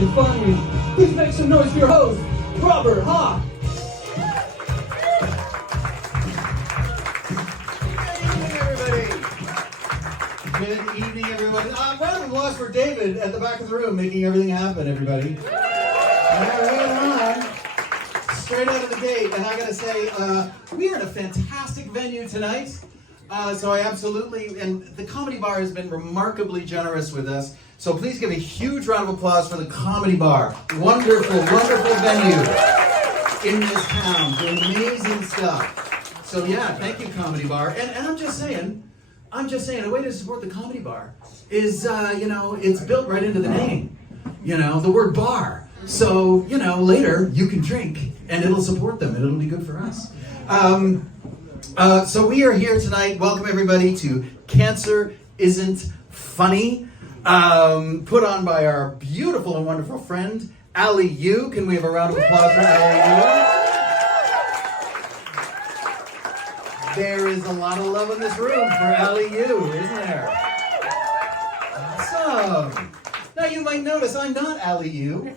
and funny. Please make some noise for your host, Robert Hawke. Good evening, everybody. Round of applause for David at the back of the room, making everything happen, everybody. Right on. Straight out of the gate, and I gotta say, we are in a fantastic venue tonight. So I absolutely, and the Comedy Bar has been remarkably generous with us. So please give a huge round of applause for the Comedy Bar. Wonderful, wonderful venue in this town, doing amazing stuff. So yeah, thank you, Comedy Bar. And I'm just saying, a way to support the Comedy Bar is, it's built right into the name. The word bar. So, later you can drink and it'll support them and it'll be good for us. So we are here tonight. Welcome everybody to Cancer Isn't Funny. Put on by our beautiful and wonderful friend, Ali Yu. Can we have a round of applause for Ali Yu? There is a lot of love in this room for Ali Yu, isn't there? Awesome. Now you might notice I'm not Ali Yu.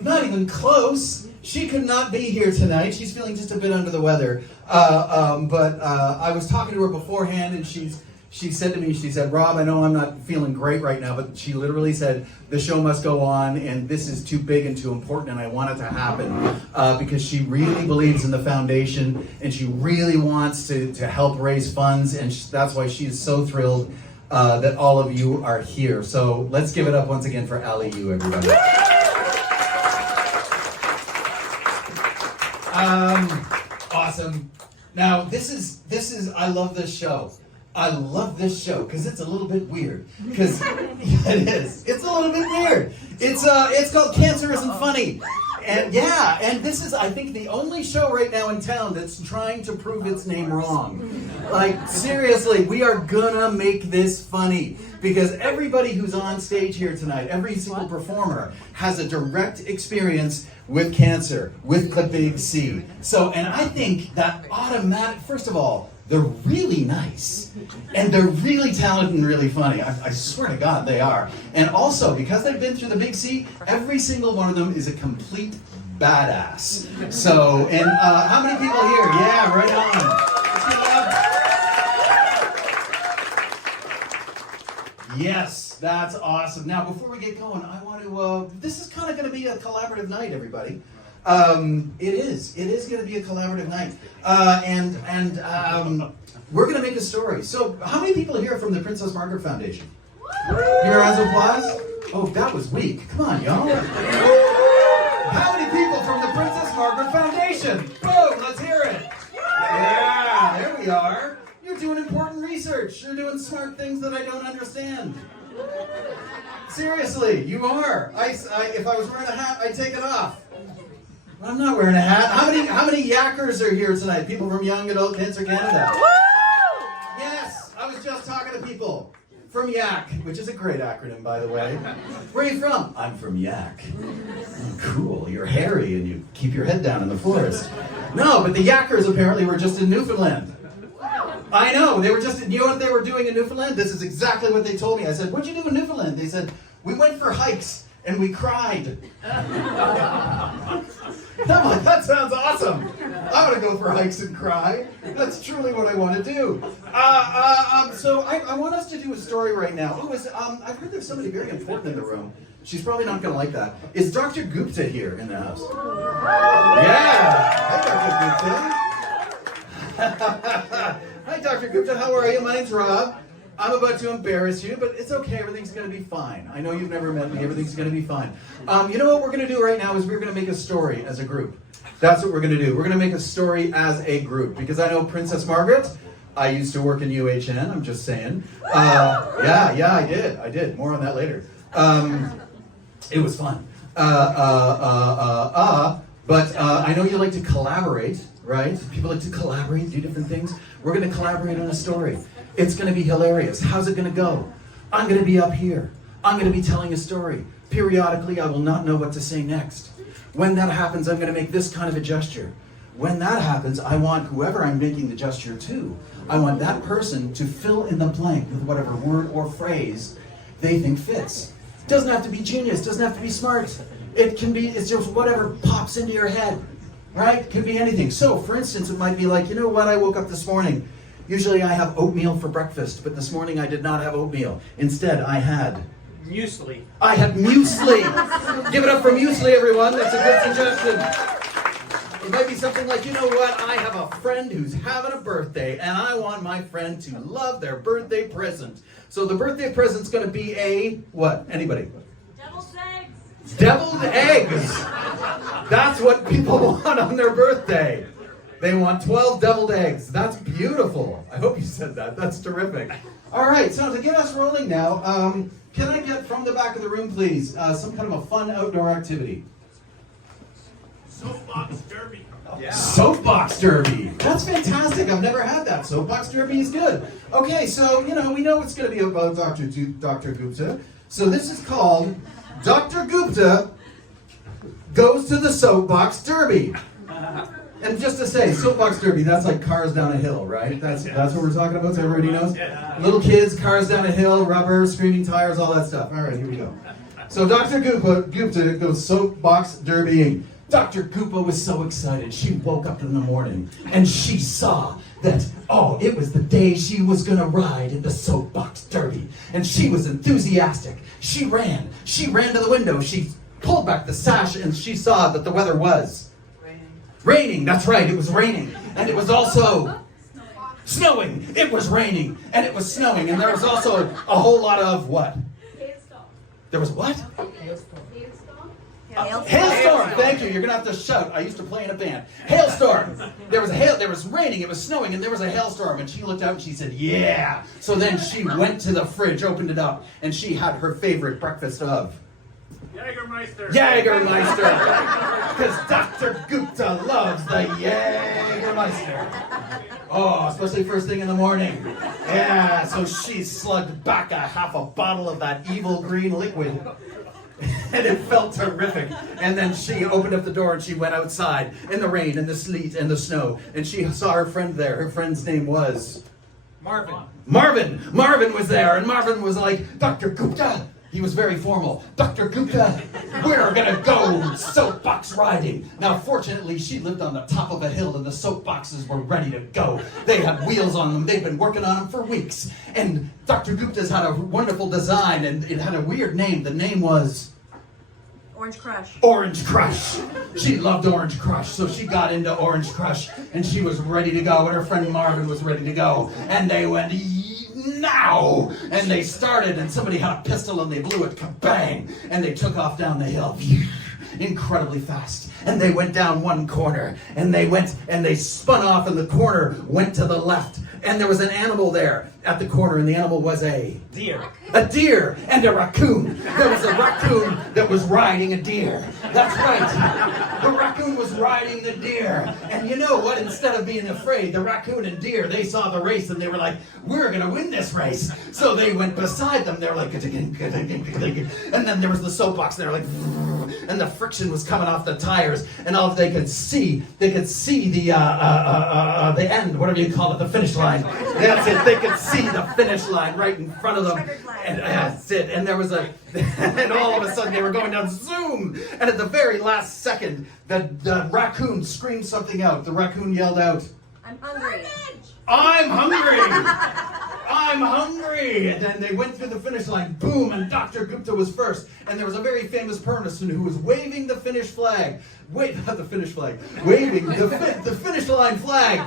Not even close. She could not be here tonight. She's feeling just a bit under the weather. But I was talking to her beforehand, and she said to me, she said, Rob, I know I'm not feeling great right now, but she literally said, the show must go on, and this is too big and too important, and I want it to happen. Because she really believes in the foundation, and she really wants to help raise funds, and that's why she is so thrilled that all of you are here. So let's give it up once again for Ali Yu, everybody. Awesome. Now, this is, I love this show. I love this show because it's a little bit weird. Because it is. It's a little bit weird. It's called Cancer Isn't Funny. And yeah, and this is, I think, the only show right now in town that's trying to prove its name wrong. Like, seriously, we are gonna make this funny. Because everybody who's on stage here tonight, every single performer, has a direct experience with cancer, with the big C. So, and I think that automatic, first of all, they're really nice. And they're really talented and really funny. I swear to God they are. And also, because they've been through the big C, every single one of them is a complete badass. So, and how many people here? Yeah, right on. Let's give it up. Yes, that's awesome. Now, before we get going, I want to, this is kind of going to be a collaborative night, everybody. It is going to be a collaborative night. And we're going to make a story. So, how many people here are from the Princess Margaret Foundation? Give me a round of applause. Oh, that was weak. Come on, y'all. How many people from the Princess Margaret Foundation? Boom, let's hear it. Yeah, there we are. You're doing important research. You're doing smart things that I don't understand. Seriously, you are. If I was wearing a hat, I'd take it off. I'm not wearing a hat. How many yackers are here tonight? People from Young Adult Cancer Canada. Yes, I was just talking to people from YAC, which is a great acronym, by the way. Where are you from? I'm from YAC. Oh, cool, you're hairy and you keep your head down in the forest. No, but the yackers apparently were just in Newfoundland. I know, they were just, you know what they were doing in Newfoundland? This is exactly what they told me. I said, what'd you do in Newfoundland? They said, we went for hikes and we cried. I'm like, that sounds awesome. I want to go for hikes and cry. That's truly what I want to do. So I want us to do a story right now. I've heard there's somebody very important in the room. She's probably not going to like that. Is Dr. Gupta here in the house? Yeah. Hi, Dr. Gupta. Hi, Dr. Gupta. How are you? My name's Rob. I'm about to embarrass you, but it's okay. Everything's going to be fine. I know you've never met me. Everything's going to be fine. You know what we're going to do right now is we're going to make a story as a group. That's what we're going to do. We're going to make a story as a group. Because I know Princess Margaret. I used to work in UHN. I'm just saying. Yeah, I did. More on that later. It was fun. But I know you like to collaborate, right? People like to collaborate, do different things. We're going to collaborate on a story. It's going to be hilarious. How's it going to go? I'm going to be up here. I'm going to be telling a story. Periodically, I will not know what to say next. When that happens, I'm going to make this kind of a gesture. When that happens, I want whoever I'm making the gesture to, I want that person to fill in the blank with whatever word or phrase they think fits. Doesn't have to be genius, doesn't have to be smart. It's just whatever pops into your head, right? Could be anything. So, for instance, it might be like, you know what, I woke up this morning. Usually I have oatmeal for breakfast, but this morning I did not have oatmeal. Instead, I had... muesli. I had muesli. Give it up for muesli, everyone. That's a good suggestion. It might be something like, you know what, I have a friend who's having a birthday, and I want my friend to love their birthday present. So the birthday present's going to be a, what? Anybody? Deviled eggs. Deviled eggs. That's what people want on their birthday. They want 12 deviled eggs. That's beautiful. I hope you said that. That's terrific. All right, so to get us rolling now, can I get from the back of the room, please, some kind of a fun outdoor activity? Soapbox derby. Yeah. Soapbox derby. That's fantastic. I've never had that. Soapbox derby is good. Okay, so, we know it's going to be about Dr. Gupta. So this is called Dr. Gupta Goes to the Soapbox Derby. And just to say, soapbox derby, that's like cars down a hill, right? That's what we're talking about, so everybody knows? Little kids, cars down a hill, rubber, screaming tires, all that stuff. All right, here we go. So Dr. Gupta goes soapbox derbying. Dr. Gupta was so excited. She woke up in the morning and she saw that, it was the day she was going to ride in the soapbox derby. And she was enthusiastic. She ran to the window. She pulled back the sash and she saw that the weather was raining, that's right, it was raining. And it was also snowing. It was raining and it was snowing. And there was also a whole lot of what? Hailstorm. There was what? Hailstorm. Hailstorm. Thank you. You're going to have to shout. I used to play in a band. Hailstorm. There was raining, it was snowing, and there was a hailstorm. And she looked out and she said, yeah. So then she went to the fridge, opened it up, and she had her favorite breakfast of Jägermeister. Because Dr. Gupta loves the Jägermeister. Oh, especially first thing in the morning. Yeah, so she slugged back half a bottle of that evil green liquid. And it felt terrific. And then she opened up the door and she went outside in the rain and the sleet and the snow. And she saw her friend there. Her friend's name was? Marvin. Marvin was there. And Marvin was like, Dr. Gupta. He was very formal. Dr. Gupta, we're going to go soapbox riding. Now, fortunately, she lived on the top of a hill and the soapboxes were ready to go. They had wheels on them. They'd been working on them for weeks. And Dr. Gupta's had a wonderful design, and it had a weird name. The name was... Orange Crush. Orange Crush. She loved Orange Crush, so she got into Orange Crush, and she was ready to go, and her friend Marvin was ready to go. And they went... now! And they started, and somebody had a pistol, and they blew it, kabang! And they took off down the hill, incredibly fast. And they went down one corner, and they spun off, and the corner went to the left. And there was an animal there at the corner, and the animal was a deer and a raccoon. There was a raccoon that was riding a deer. That's right. The raccoon was riding the deer. And you know what? Instead of being afraid, the raccoon and deer, they saw the race, and they were like, we're going to win this race. So they went beside them. They were like, and then there was the soapbox, and they were like, and the friction was coming off the tires, and all they could see the end, whatever you call it, the finish line. That's it. They could see the finish line right in front of them. And that's it. And there was and all of a sudden they were going down, zoom. And at the very last second, the raccoon screamed something out. The raccoon yelled out, I'm hungry. I'm hungry. I'm hungry. And then they went through the finish line. Boom. And Dr. Gupta was first. And there was a very famous person who was waving the finish flag. Not the finish flag. Waving the finish line flag.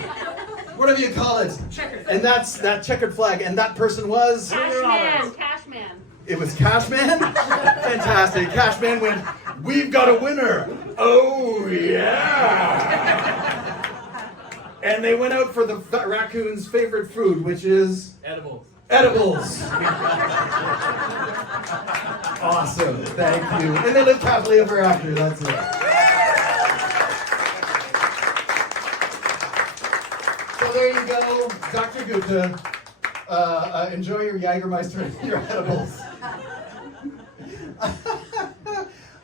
Whatever you call it. Checkered. And that's that checkered flag. And that person was? Cashman. It was Cashman? Fantastic. Cashman went, we've got a winner. Oh, yeah. And they went out for the raccoon's favorite food, which is? Edibles. Awesome. Thank you. And they lived happily ever after. That's it. So there you go, Dr. Gupta. Enjoy your Jägermeister and your edibles.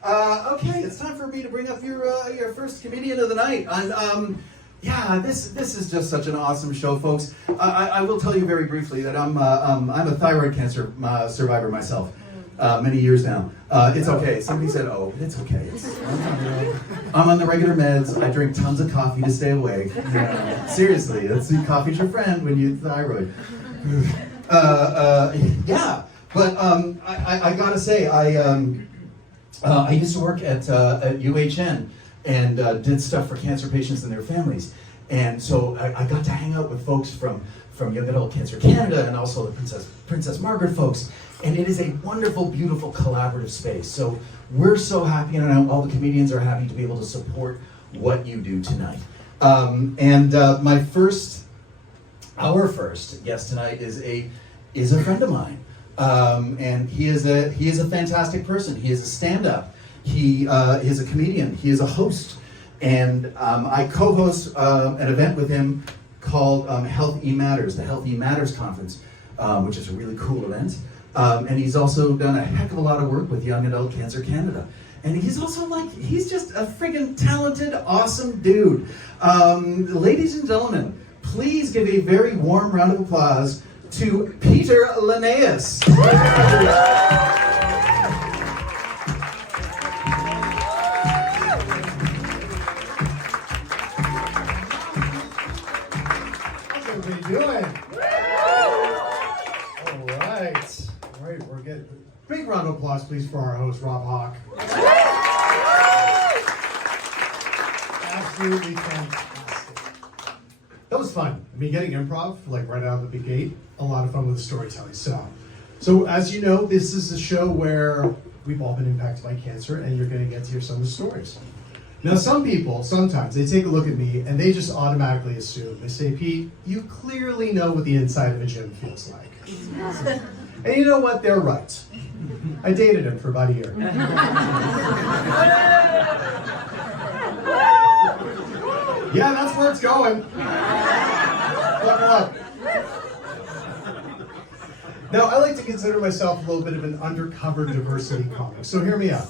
Okay, it's time for me to bring up your first comedian of the night. And yeah, this is just such an awesome show, folks. I will tell you very briefly that I'm a thyroid cancer survivor myself. many years now. It's okay. Somebody said, oh, it's okay. I'm on the regular meds. I drink tons of coffee to stay awake. Seriously, coffee's your friend when you have thyroid. Yeah, but I gotta say, I used to work at UHN and did stuff for cancer patients and their families. And so I got to hang out with folks from Young Adult Cancer Canada and also the Princess Margaret folks. And it is a wonderful, beautiful, collaborative space. So we're so happy, and I know all the comedians are happy to be able to support what you do tonight. Our first guest tonight is a friend of mine. And he is a fantastic person. He is a stand-up. He is a comedian. He is a host. And I co-host an event with him called Health E-Matters, the Health E-Matters Conference, which is a really cool event. And he's also done a heck of a lot of work with Young Adult Cancer Canada. And he's also he's just a friggin' talented, awesome dude. Ladies and gentlemen, please give a very warm round of applause to Peter Linnaeus. How's everybody doing? All right, we're getting big round of applause, please, for our host, Rob Hawke. Absolutely fantastic. That was fun. I mean, getting improv, right out of the gate, a lot of fun with the storytelling. So as you know, this is a show where we've all been impacted by cancer, and you're going to get to hear some of the stories. Now, some people, sometimes, they take a look at me, and they just automatically assume, they say, Pete, you clearly know what the inside of a gym feels like. And you know what? They're right. I dated him for about a year. Yeah, that's where it's going. Buckle up. Now, I like to consider myself a little bit of an undercover diversity comic, so hear me out.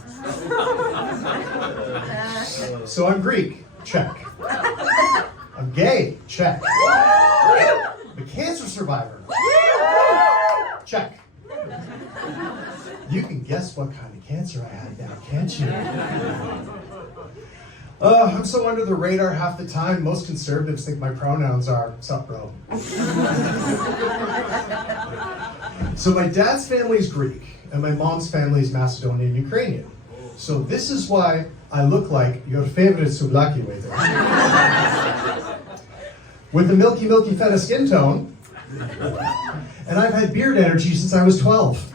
So I'm Greek, check. I'm gay, check. I'm a cancer survivor, check. You can guess what kind of cancer I had now, can't you? I'm so under the radar half the time, most conservatives think my pronouns are, sup bro. So my dad's family is Greek, and my mom's family is Macedonian Ukrainian. So this is why I look like your favorite souvlaki waiter. With the milky, milky feta skin tone, and I've had beard energy since I was 12.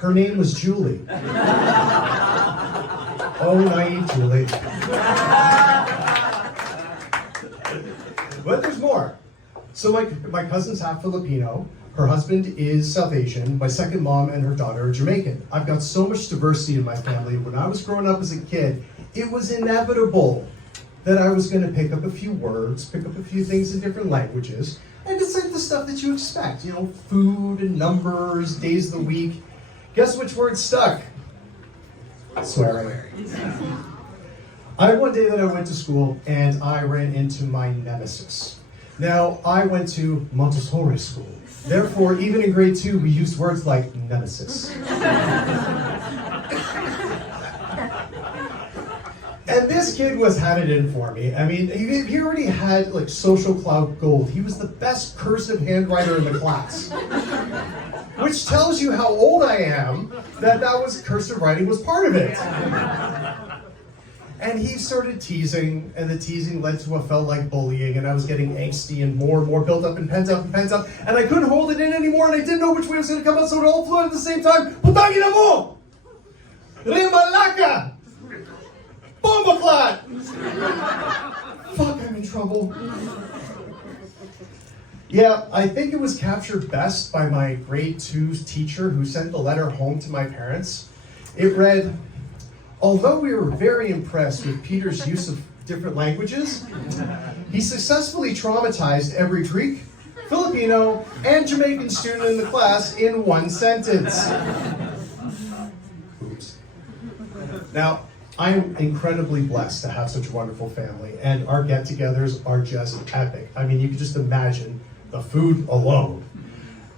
Her name was Julie. Oh, naive Julie. But there's more. So my cousin's half Filipino. Her husband is South Asian. My second mom and her daughter are Jamaican. I've got so much diversity in my family. When I was growing up as a kid, it was inevitable that I was going to pick up a few words, pick up a few things in different languages. And it's like the stuff that you expect, food and numbers, days of the week. Guess which word stuck? Swearing. I had one day that I went to school and I ran into my nemesis. Now, I went to Montessori school. Therefore, even in grade 2, we used words like nemesis. And this kid was had it in for me. I mean, he already had social cloud gold. He was the best cursive handwriter in the class. Which tells you how old I am, that was cursive writing was part of it. And he started teasing, and the teasing led to what felt like bullying, and I was getting angsty and more built up and pent up, and I couldn't hold it in anymore, and I didn't know which way it was going to come out, so it all flew out at the same time. Putangina mo! Rimalaka! Bombaclat! Fuck, I'm in trouble. Yeah, I think it was captured best by my grade 2 teacher who sent the letter home to my parents. It read, although we were very impressed with Peter's use of different languages, he successfully traumatized every Greek, Filipino, and Jamaican student in the class in one sentence. Oops. Now, I'm incredibly blessed to have such a wonderful family, and our get-togethers are just epic. I mean, you can just imagine the food alone.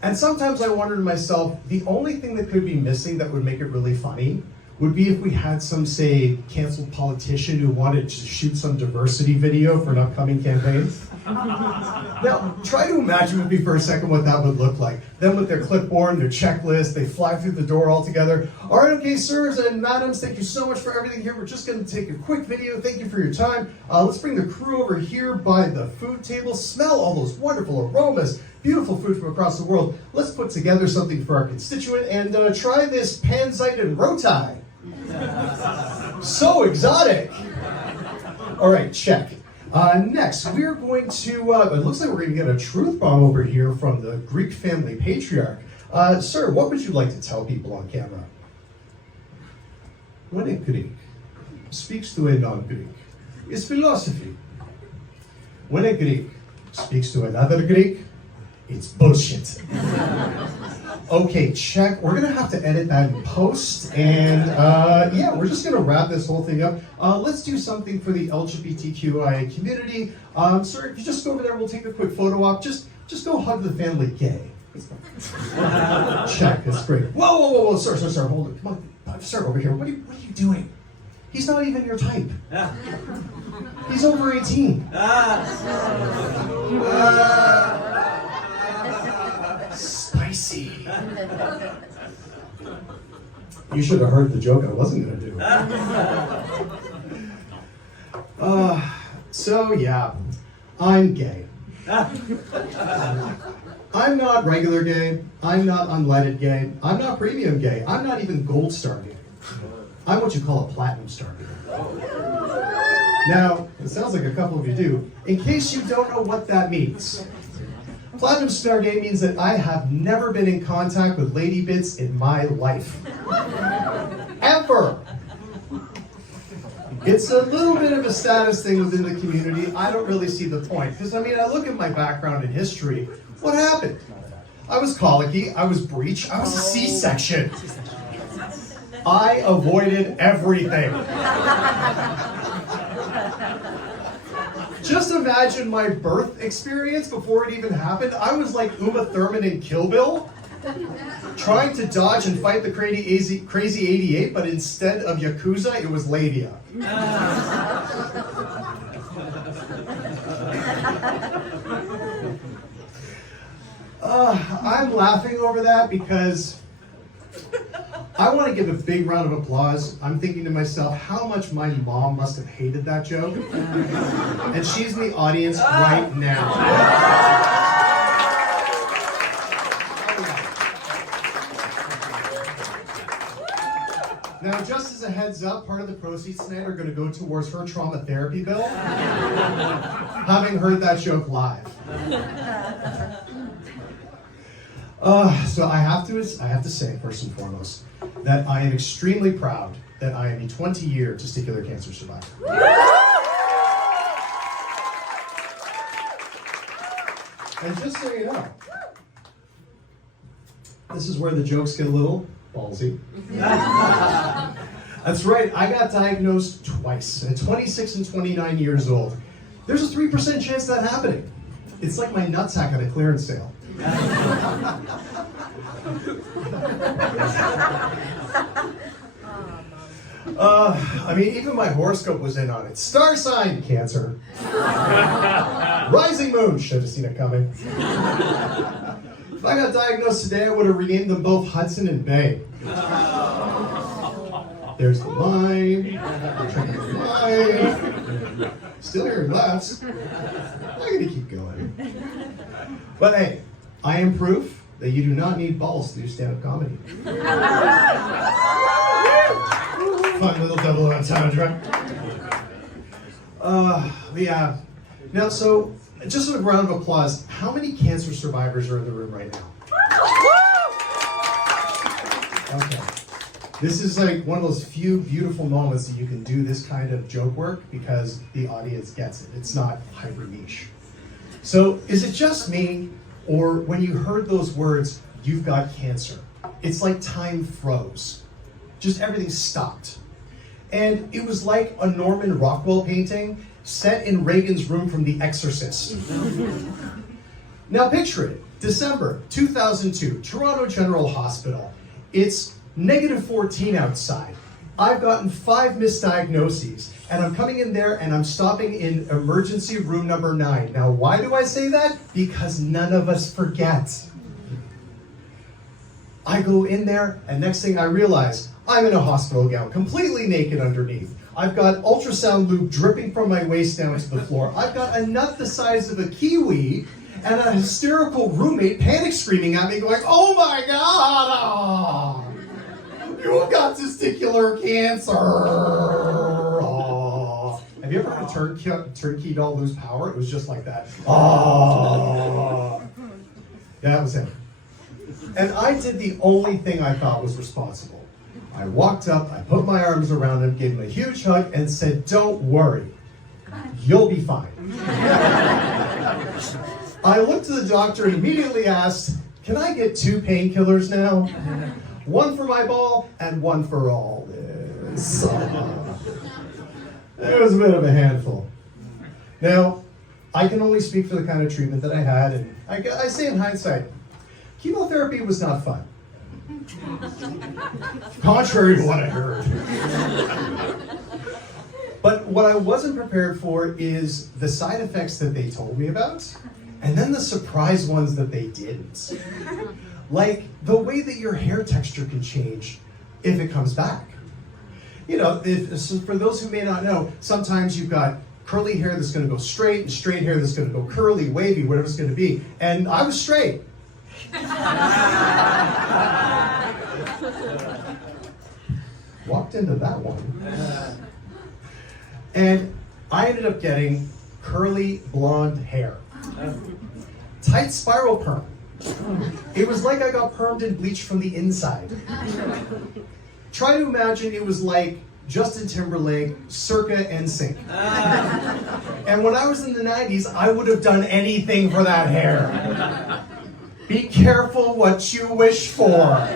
And sometimes I wonder to myself, the only thing that could be missing that would make it really funny would be if we had some, say, canceled politician who wanted to shoot some diversity video for an upcoming campaign. Now, try to imagine with me for a second what that would look like. Them with their clipboard and their checklist, they fly through the door all together. All right, okay, sirs and madams, thank you so much for everything here. We're just gonna take a quick video. Thank you for your time. Let's bring the crew over here by the food table. Smell all those wonderful aromas. Beautiful food from across the world. Let's put together something for our constituent and try this panzite and roti. So exotic. All right, check. Next, we're going to, it looks like we're going to get a truth bomb over here from the Greek family patriarch. Sir, what would you like to tell people on camera? When a Greek speaks to a non-Greek, it's philosophy. When a Greek speaks to another Greek, it's bullshit. Okay, check. We're gonna have to edit that in post, and yeah, we're just gonna wrap this whole thing up. Let's do something for the LGBTQIA community. Sir, if you just go over there, we'll take a quick photo op. Just go hug the family gay. Check. That's great. Whoa, sir, hold it. Come on, sir, over here. What are you doing? He's not even your type. He's over 18. Spicy. You should have heard the joke I wasn't going to do. So yeah, I'm gay. I'm not regular gay. I'm not unleaded gay. I'm not premium gay. I'm not even gold star gay. I'm what you call a platinum star gay. Now, it sounds like a couple of you do. In case you don't know what that means, platinum star gay means that I have never been in contact with lady bits in my life. Ever. It's a little bit of a status thing within the community. I don't really see the point. Because, I mean, I look at my background in history. What happened? I was colicky, I was breech, I was a C-section. I avoided everything. Just imagine my birth experience before it even happened. I was like Uma Thurman in Kill Bill, trying to dodge and fight the crazy 88, but instead of Yakuza, it was labia. I'm laughing over that because I want to give a big round of applause. I'm thinking to myself, how much my mom must have hated that joke. And she's in the audience right now. Now, just as a heads up, part of the proceeds tonight are going to go towards her trauma therapy bill. Having heard that joke live. So I have to say, first and foremost, that I am extremely proud that I am a 20-year testicular cancer survivor. And just so you know, this is where the jokes get a little ballsy. That's right, I got diagnosed twice, at 26 and 29 years old. There's a 3% chance of that happening. It's like my nutsack at a clearance sale. I mean, even my horoscope was in on it. Star sign, Cancer. Rising moon, should have seen it coming. If I got diagnosed today, I would have renamed them both Hudson and Bay. There's the line, the line. Still hearing laughs. I'm gonna keep going. But hey, I am proof that you do not need balls to do stand-up comedy. Fun little double entendre. Yeah. Now, so, just a round of applause. How many cancer survivors are in the room right now? Okay. This is like one of those few beautiful moments that you can do this kind of joke work because the audience gets it. It's not hyper niche. So, is it just me, or when you heard those words, "you've got cancer," it's like time froze. Just everything stopped. And it was like a Norman Rockwell painting set in Reagan's room from The Exorcist. Now picture it, December 2002, Toronto General Hospital. It's -14 outside. I've gotten 5 misdiagnoses, and I'm coming in there and I'm stopping in emergency room number 9. Now, why do I say that? Because none of us forget. I go in there, and next thing I realize, I'm in a hospital gown, completely naked underneath. I've got ultrasound lube dripping from my waist down to the floor. I've got a nut the size of a kiwi, and a hysterical roommate panic screaming at me going, "Oh my God! You've got testicular cancer!" Oh. Have you ever heard a turnkey doll lose power? It was just like that. Oh. Yeah, that was him. And I did the only thing I thought was responsible. I walked up, I put my arms around him, gave him a huge hug, and said, "Don't worry, you'll be fine." I looked to the doctor and immediately asked, "Can I get 2 painkillers now? One for my ball and one for all this." It was a bit of a handful. Now, I can only speak for the kind of treatment that I had, and I say in hindsight, chemotherapy was not fun. Contrary to what I heard. But what I wasn't prepared for is the side effects that they told me about, and then the surprise ones that they didn't. Like the way that your hair texture can change if it comes back. You know, so for those who may not know, sometimes you've got curly hair that's going to go straight and straight hair that's going to go curly, wavy, whatever it's going to be. And I was straight. Walked into that one. And I ended up getting curly blonde hair. Tight spiral perm. It was like I got permed and bleached from the inside. Try to imagine it was like Justin Timberlake, circa NSYNC. And when I was in the 90s, I would have done anything for that hair. Be careful what you wish for.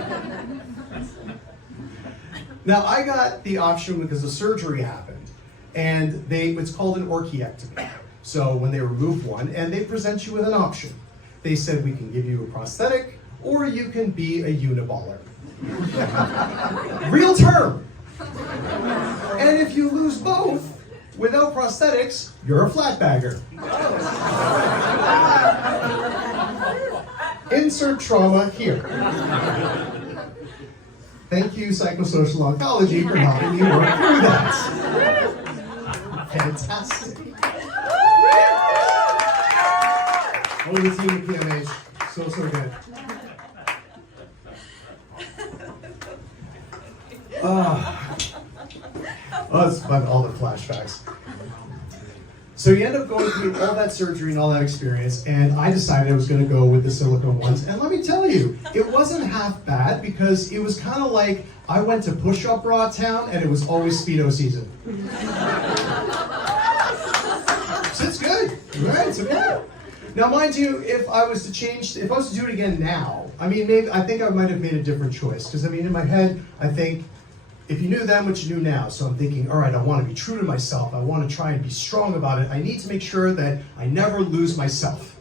Now, I got the option because the surgery happened, and it's called an orchiectomy. So when they remove one, and they present you with an option. They said, we can give you a prosthetic, or you can be a uniballer. Real term. And if you lose both, without prosthetics, you're a flatbagger. Insert trauma here. Thank you, psychosocial oncology, for helping me work through that. Fantastic. Oh, the team at PMH. So good. Oh, it's fun, all the flashbacks. So you end up going through all that surgery and all that experience, and I decided I was going to go with the silicone ones. And let me tell you, it wasn't half bad because it was kind of like I went to push-up bra town and it was always Speedo season. So it's good, right? It's okay. Now, mind you, if I was to do it again now, I think I might have made a different choice. Because in my head, I think, if you knew then what you knew now, so I'm thinking, all right, I want to be true to myself. I want to try and be strong about it. I need to make sure that I never lose myself.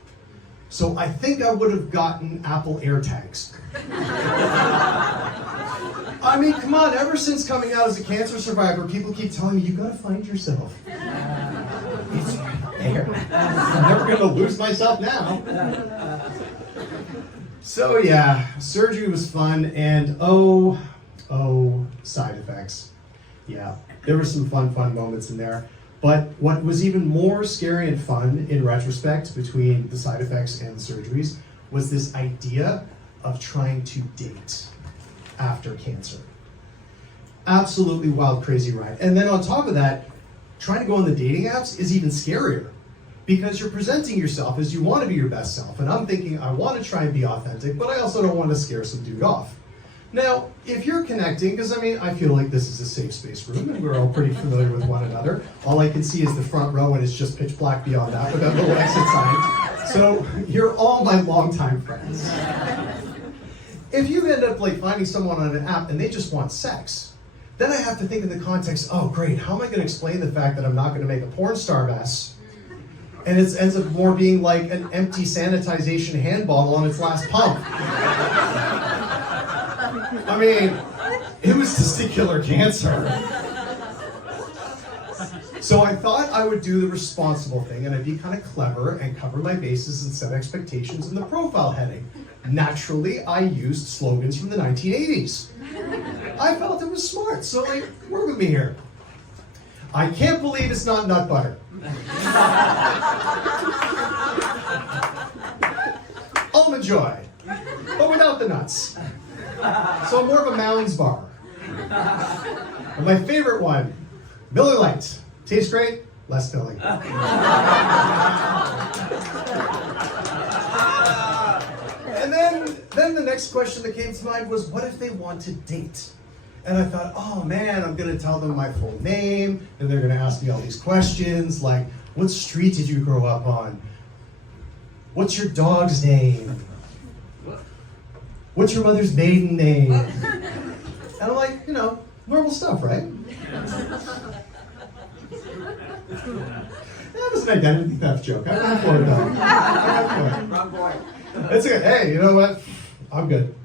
So I think I would have gotten Apple AirTags. Come on, ever since coming out as a cancer survivor, people keep telling me, you gotta find yourself. It's right there. I'm never gonna lose myself now. So yeah, surgery was fun, and oh, side effects. Yeah, there were some fun moments in there. But what was even more scary and fun in retrospect between the side effects and the surgeries was this idea of trying to date after cancer. Absolutely wild, crazy ride. And then on top of that, trying to go on the dating apps is even scarier because you're presenting yourself as you want to be your best self. And I'm thinking, I want to try and be authentic, but I also don't want to scare some dude off. Now, if you're connecting, because I feel like this is a safe space room and we're all pretty familiar with one another. All I can see is the front row and it's just pitch black beyond that without no exit sign. So you're all my longtime friends. If you end up finding someone on an app and they just want sex, then I have to think in the context, oh great, how am I going to explain the fact that I'm not going to make a porn star mess And it ends up more being like an empty sanitization hand bottle on its last pump. I mean, it was testicular cancer. So I thought I would do the responsible thing and I'd be kind of clever and cover my bases and set expectations in the profile heading. Naturally, I used slogans from the 1980s. I felt it was smart, so like, work with me here. I can't believe it's not nut butter. Almond Joy, but without the nuts. So I'm more of a Mounds bar. And my favorite one, Miller Lite. Tastes great, less filling. And then the next question that came to mind was, what if they want to date? And I thought, oh man, I'm gonna tell them my full name, and they're gonna ask me all these questions like, what street did you grow up on? What's your dog's name? What's your mother's maiden name? And I'm like, normal stuff, right? That was an identity theft joke. I got for it though. Wrong boy. It's okay. Hey, you know what? I'm good.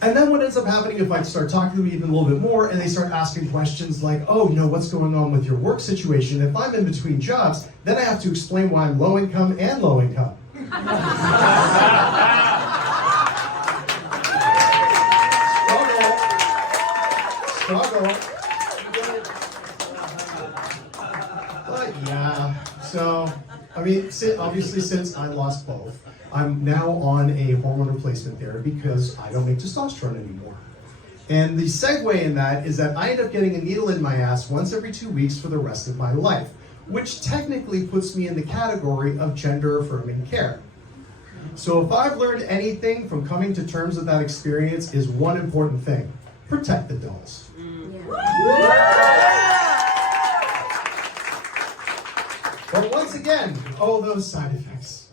And then what ends up happening if I start talking to them even a little bit more and they start asking questions like, oh, what's going on with your work situation? If I'm in between jobs, then I have to explain why I'm low income and low income. Struggle. But yeah, so, obviously since I lost both, I'm now on a hormone replacement therapy because I don't make testosterone anymore. And the segue in that is that I end up getting a needle in my ass once every 2 weeks for the rest of my life, which technically puts me in the category of gender-affirming care. So if I've learned anything from coming to terms with that experience is one important thing: protect the dolls. But once again, those side effects.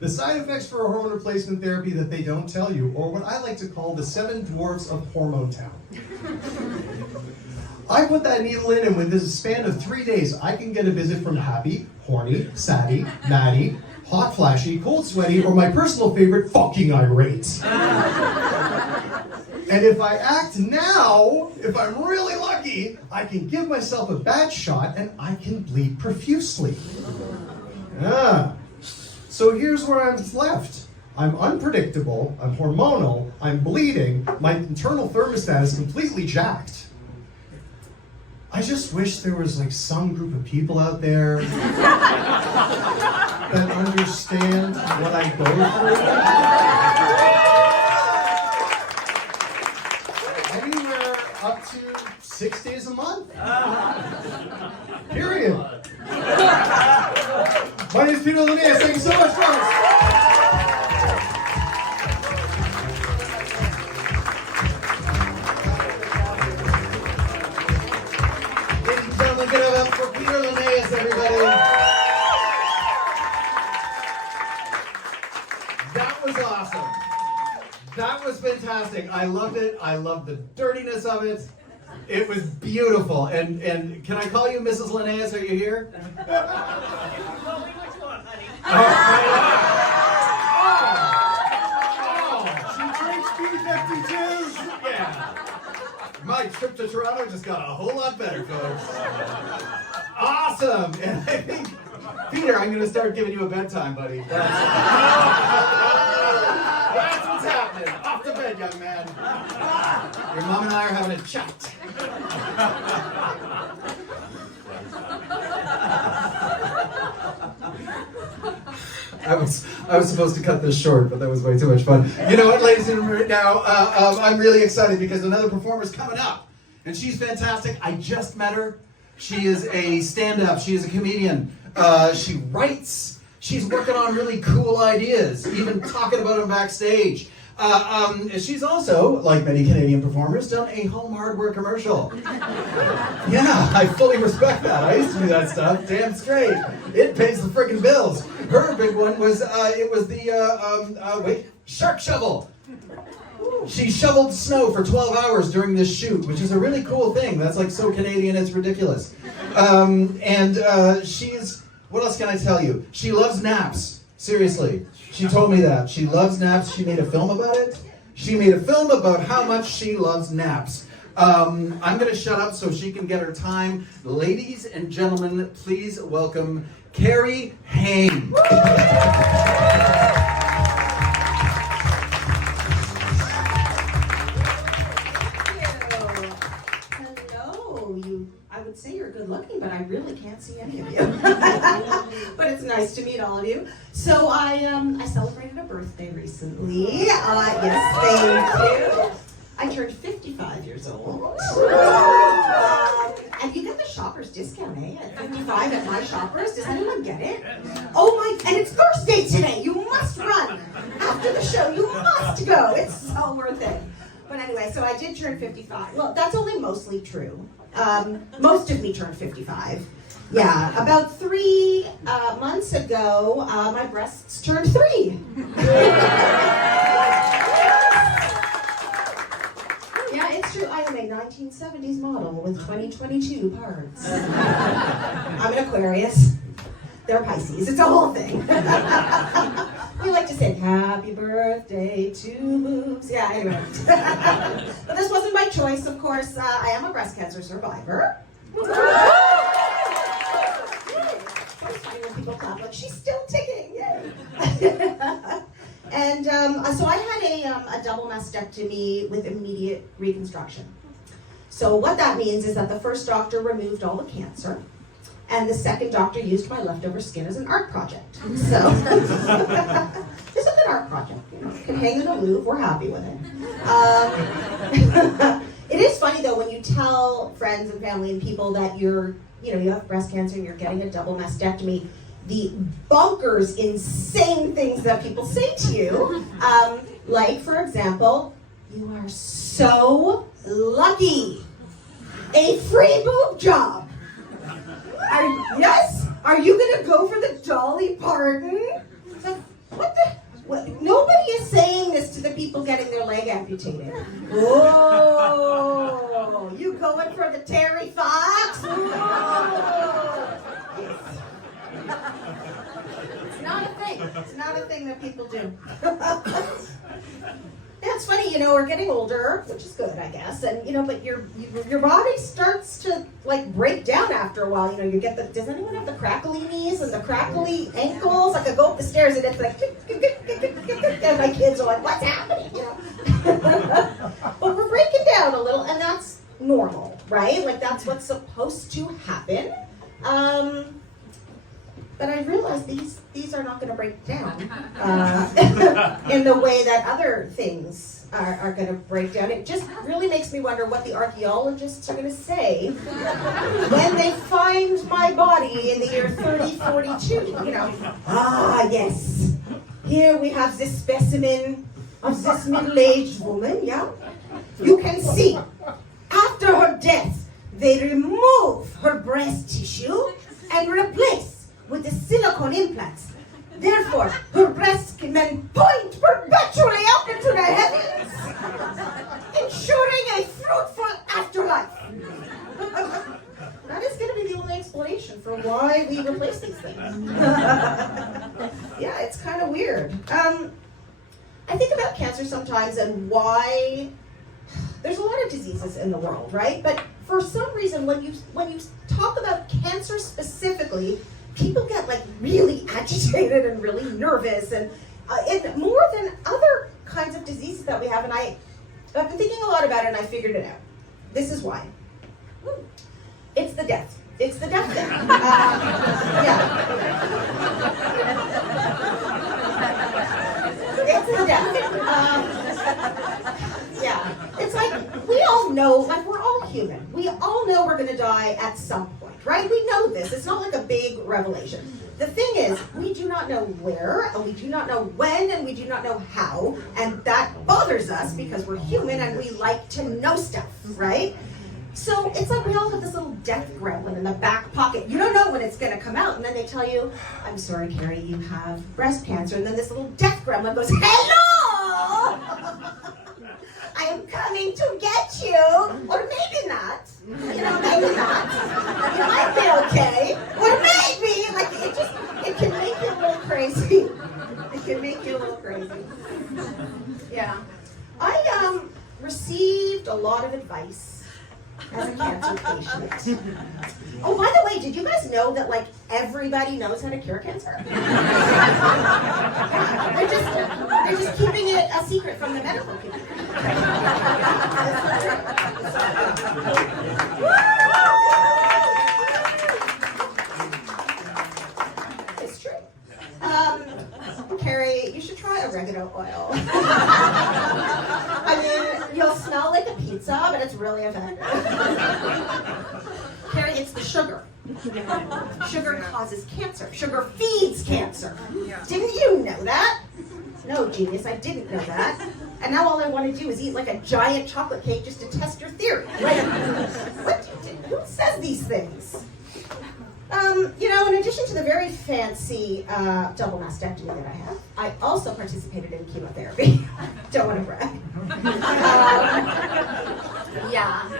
The side effects for a hormone replacement therapy that they don't tell you, or what I like to call the 7 dwarfs of Hormone Town. I put that needle in, and within a span of 3 days, I can get a visit from happy, horny, satty, natty, hot flashy, cold sweaty, or my personal favorite, fucking irate. And if I act now, if I'm really lucky, I can give myself a bad shot and I can bleed profusely. So here's where I'm left. I'm unpredictable, I'm hormonal, I'm bleeding, my internal thermostat is completely jacked. I just wish there was some group of people out there that understand what I go through. Anywhere up to 6 days a month. Period. My name is Peter Linnaeus. Thank you so much, folks. Ladies and gentlemen, give it up for Peter Linnaeus, everybody. That was awesome. That was fantastic. I loved it. I loved the dirtiness of it. It was beautiful. And can I call you Mrs. Linnaeus? Are you here? She drinks B-52s. Yeah. My trip to Toronto just got a whole lot better, folks. Awesome. And I think, Peter, I'm going to start giving you a bedtime, buddy. That's what's happening. Off to bed, young man. Your mom and I are having a chat. I was supposed to cut this short, but that was way too much fun. You know what, ladies and gentlemen, now I'm really excited because another performer's coming up, and she's fantastic. I just met her. She is a stand-up. She is a comedian. She writes. She's working on really cool ideas, even talking about them backstage. She's also, like many Canadian performers, done a home hardware commercial. Yeah, I fully respect that. I used to do that stuff. Damn straight. It pays the freaking bills. Her big one was, it was the, Shark Shovel. She shoveled snow for 12 hours during this shoot, which is a really cool thing. That's like so Canadian, it's ridiculous. She's, what else can I tell you? She loves naps, seriously. She told me that. She loves naps. She made a film about it. She made a film about how much she loves naps. I'm going to shut up so she can get her time. Ladies and gentlemen, please welcome Cari Haim. I would say you're good looking, but I really can't see any of you. But it's nice to meet all of you. So I celebrated a birthday recently. Yes, thank you. I turned 55 years old. And you get the Shoppers discount, eh? At 55 at my Shoppers. Does anyone get it? Oh my, and it's Thursday today. You must run. After the show, you must go. It's so worth it. But anyway, so I did turn 55. Well, that's only mostly true. Most of me turned 55. Yeah, about 3 months ago, my breasts turned 3. Yeah, it's true. I am a 1970s model with 2022 parts. I'm an Aquarius. They're Pisces. It's a whole thing. We like to sing happy birthday to boobs. Yeah, anyway. But this wasn't my choice, of course. I am a breast cancer survivor. It's funny when people clap, like, she's still ticking, yay. And so I had a double mastectomy with immediate reconstruction. So what that means is that the first doctor removed all the cancer, and the second doctor used my leftover skin as an art project. So, just a good art project, you know. Can hang in the Louvre, we're happy with it. It is funny though, when you tell friends and family and people that you have breast cancer and you're getting a double mastectomy, the bonkers, insane things that people say to you, like for example, you are so lucky. A free boob job. Are you gonna go for the Dolly Parton? Like, what? Nobody is saying this to the people getting their leg amputated. Oh, you going for the Terry Fox? Oh. It's not a thing. It's not a thing that people do. That's funny, we're getting older, which is good, I guess, and but your body starts to like break down after a while. You get does anyone have the crackly knees and the crackly ankles? Like I go up the stairs and it's like, and my kids are like, what's happening? But we're breaking down a little, and that's normal, right? Like that's what's supposed to happen. But I realize these are not going to break down in the way that other things are going to break down. It just really makes me wonder what the archaeologists are going to say when they find my body in the year 3042. Yes, here we have this specimen of this middle-aged woman, yeah? You can see, after her death, they remove her breast tissue and replace with the silicone implants. Therefore, her breasts can then point perpetually up into the heavens, ensuring a fruitful afterlife. That is going to be the only explanation for why we replace these things. Yeah, it's kind of weird. I think about cancer sometimes and why there's a lot of diseases in the world, right? But for some reason, when you talk about cancer specifically, people get like really agitated and really nervous, and more than other kinds of diseases that we have. And I've been thinking a lot about it, and I figured it out. This is why. It's the death. It's the death thing. Yeah. It's the death. Yeah. It's like we all know, like we're all human. We all know we're going to die at some point, right? We know this. It's not like a big revelation. The thing is, we do not know where, and we do not know when, and we do not know how, and that bothers us because we're human and we like to know stuff, right? So it's like we all have this little death gremlin in the back pocket. You don't know when it's going to come out, and then they tell you, I'm sorry, Cari, you have breast cancer, and then this little death gremlin goes, hello! I'm coming to get you. Or maybe not. Maybe not. You might be okay. Or maybe, it can make you a little crazy. It can make you a little crazy. Yeah. I received a lot of advice as a cancer patient. Oh, by the way, did you guys know that everybody knows how to cure cancer? They're just keeping it a secret from the medical community. It's true. Cari, you should try oregano oil. I mean, you'll smell like a pizza, but it's really effective. Cari, it's the sugar. Sugar causes cancer. Sugar feeds cancer. Didn't you know that? No, genius, I didn't know that. And now all I want to do is eat a giant chocolate cake just to test your theory. Who says these things? In addition to the very fancy double mastectomy that I have, I also participated in chemotherapy. Don't want to brag. Yeah.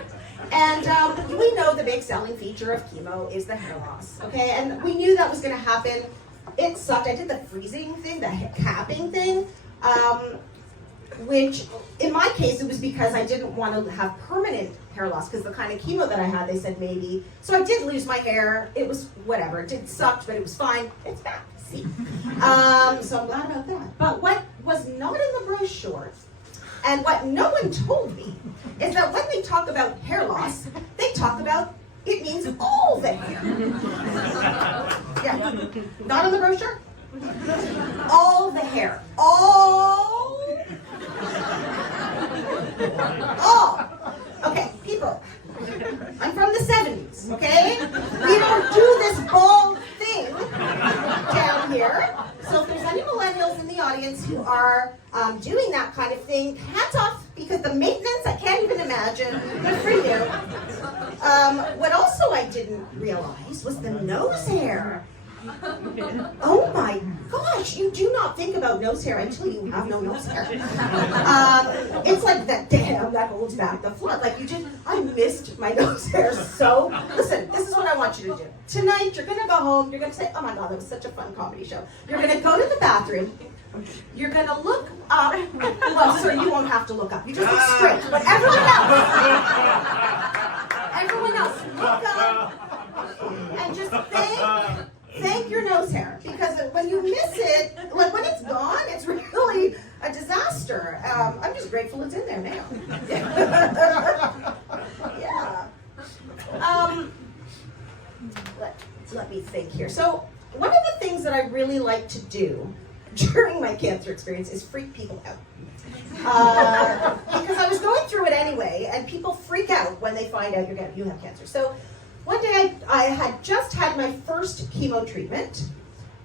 And we know the big selling feature of chemo is the hair loss, okay? And we knew that was going to happen. It sucked. I did the freezing thing, the capping thing, which in my case, it was because I didn't want to have permanent hair loss because the kind of chemo that I had, they said maybe. So I did lose my hair. It was whatever. It sucked, but it was fine. It's back. See? So I'm glad about that. But what was not in the brochure, and what no one told me, is that when they talk about hair loss, they talk about it means all the hair. Yeah. Not in the brochure? All the hair. All. Okay, people. I'm from the 70s, okay? We don't do this bald thing down here. So if there's any millennials in the audience who are doing that kind of thing, hats off, because the maintenance, I can't even imagine. Good for you. What also I didn't realize was the nose hair. Oh my gosh, you do not think about nose hair until you have no nose hair. It's like that dam that holds back the flood. I missed my nose hair so. Listen, this is what I want you to do. Tonight, you're gonna go home, you're gonna say, oh my God, that was such a fun comedy show. You're gonna go to the bathroom, you're gonna look up, well, so you won't have to look up, you just look straight, but everyone else, look up, and just thank your nose hair, because when you miss it, when it's gone, it's really a disaster. I'm just grateful it's in there now. Yeah. Let me think here. So one of the things that I really like to do during my cancer experience is freak people out. Because I was going through it anyway, and people freak out when they find out you have cancer. So one day I had just had my first chemo treatment,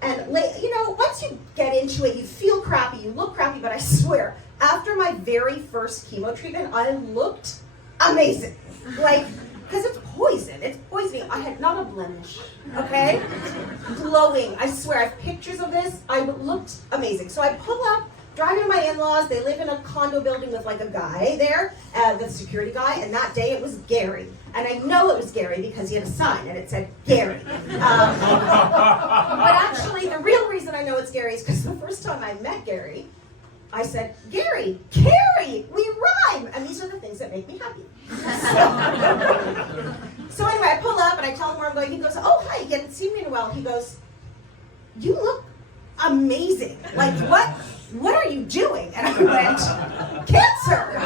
and once you get into it, you feel crappy, you look crappy, but I swear, after my very first chemo treatment, I looked amazing. Because it's poison, it's poisoning. I had not a blemish, okay? Glowing, I swear, I have pictures of this. I looked amazing. So I pull up, driving to my in-laws. They live in a condo building with a guy there, the security guy, and that day it was Gary. And I know it was Gary because he had a sign and it said Gary. But actually, the real reason I know it's Gary is because the first time I met Gary, I said, Gary, Carrie, we rhyme. And these are the things that make me happy. So anyway, I pull up and I tell him where I'm going. He goes, oh, hi, you haven't seen me in a while. He goes, you look amazing. What are you doing? And I went, cancer.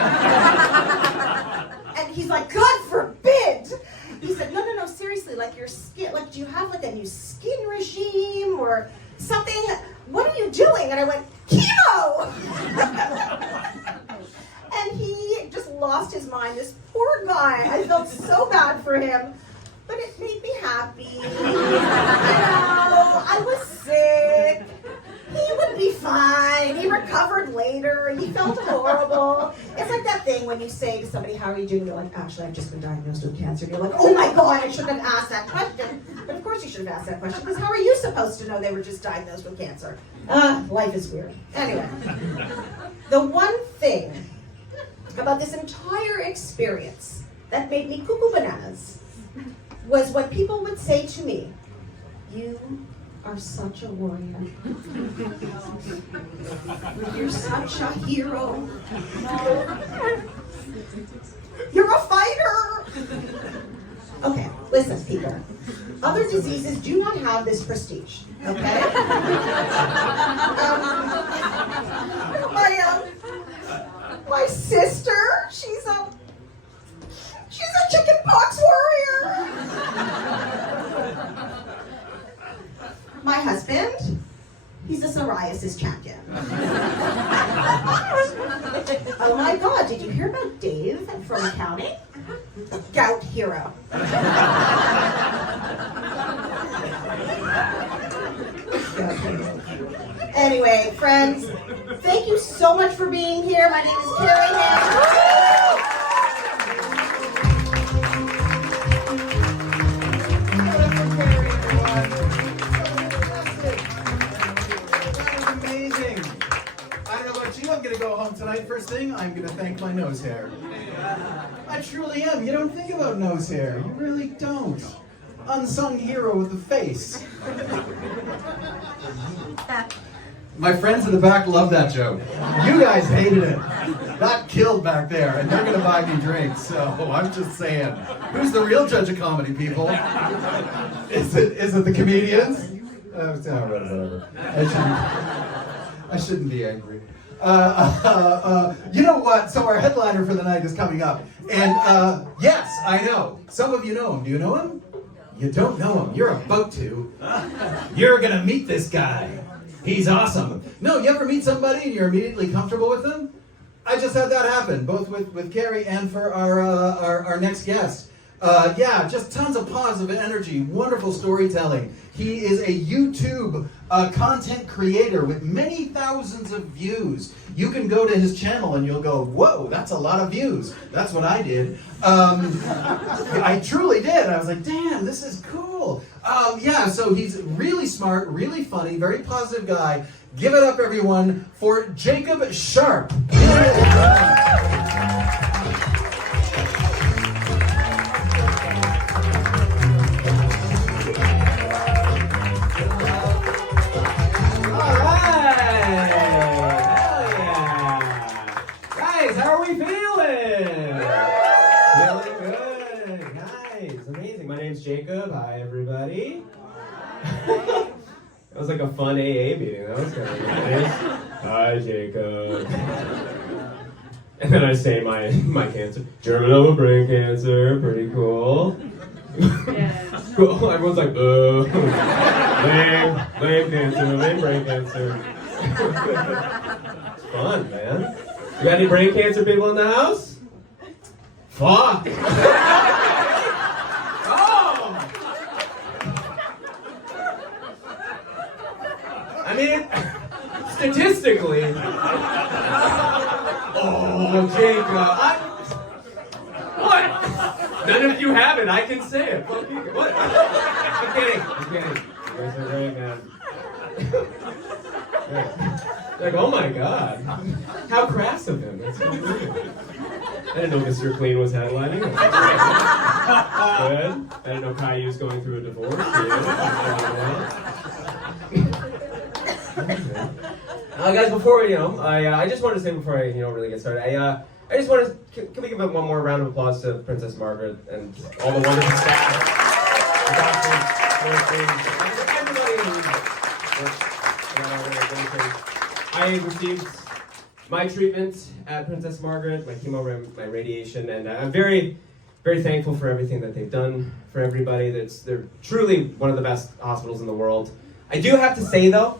And he's like, God forbid. He said, no, seriously, your skin, do you have a new skin regime or something? What are you doing? And I went, chemo. And he just lost his mind, this poor guy. I felt so bad for him, but it made me happy. I was sick. He would be fine. He recovered later. He felt horrible. It's like that thing when you say to somebody, how are you doing? They're like, actually, I've just been diagnosed with cancer. And you're like, oh my God, I shouldn't have asked that question. But of course you should have asked that question, because how are you supposed to know they were just diagnosed with cancer? Life is weird. Anyway, the one thing about this entire experience that made me cuckoo bananas was when people would say to me, "You are such a warrior. You're such a hero. You're a fighter." Okay, listen, people. Other diseases do not have this prestige, okay? My sister, she's a chicken pox warrior. My husband, he's a psoriasis champion. Oh my God, did you hear about Dave from accounting? Gout hero. Anyway, friends, thank you so much for being here. My name is Cari Haim. I'm gonna go home tonight. First thing, I'm gonna thank my nose hair. I truly am. You don't think about nose hair. You really don't. Unsung hero with the face. My friends in the back love that joke. You guys hated it. Got killed back there, and they're gonna buy me drinks. So I'm just saying, who's the real judge of comedy, people? Is it the comedians? Whatever. I shouldn't be angry. You know what? So our headliner for the night is coming up. And yes, I know. Some of you know him. Do you know him? You don't know him. You're about to. You're going to meet this guy. He's awesome. No, you ever meet somebody and you're immediately comfortable with them? I just had that happen, both with Cari and for our next guest. Yeah, just tons of positive energy, wonderful storytelling. He is a YouTube content creator with many thousands of views. You can go to his channel and you'll go, whoa, that's a lot of views. That's what I did. I truly did. I was like, damn, this is cool. Yeah, so he's really smart, really funny, very positive guy. Give it up, everyone, for Jacob Sharpe. Jacob, hi everybody. That was like a fun AA meeting. That was kind of nice. Hi Jacob. And then I say my cancer, germinal brain cancer, pretty cool. Yeah. Cool. Everyone's like, lame cancer, lame brain cancer. It's fun, man. You got any brain cancer people in the house? Fuck. I mean, statistically. Oh, Jacob. What? None of you have it. I can say it. Fuck you. What? I'm kidding. You guys are great, man. Like, oh my God. How crass of him. That's so weird. I didn't know Mr. Clean was headlining. Good. I didn't know Caillou's going through a divorce. Guys, before I just wanted to say before I really get started, I just wanted to, can we give one more round of applause to Princess Margaret and all the wonderful staff, the doctors, everybody. I received my treatment at Princess Margaret, my chemo, my radiation, and I'm very, very thankful for everything that they've done for everybody. They're truly one of the best hospitals in the world. I do have to say though,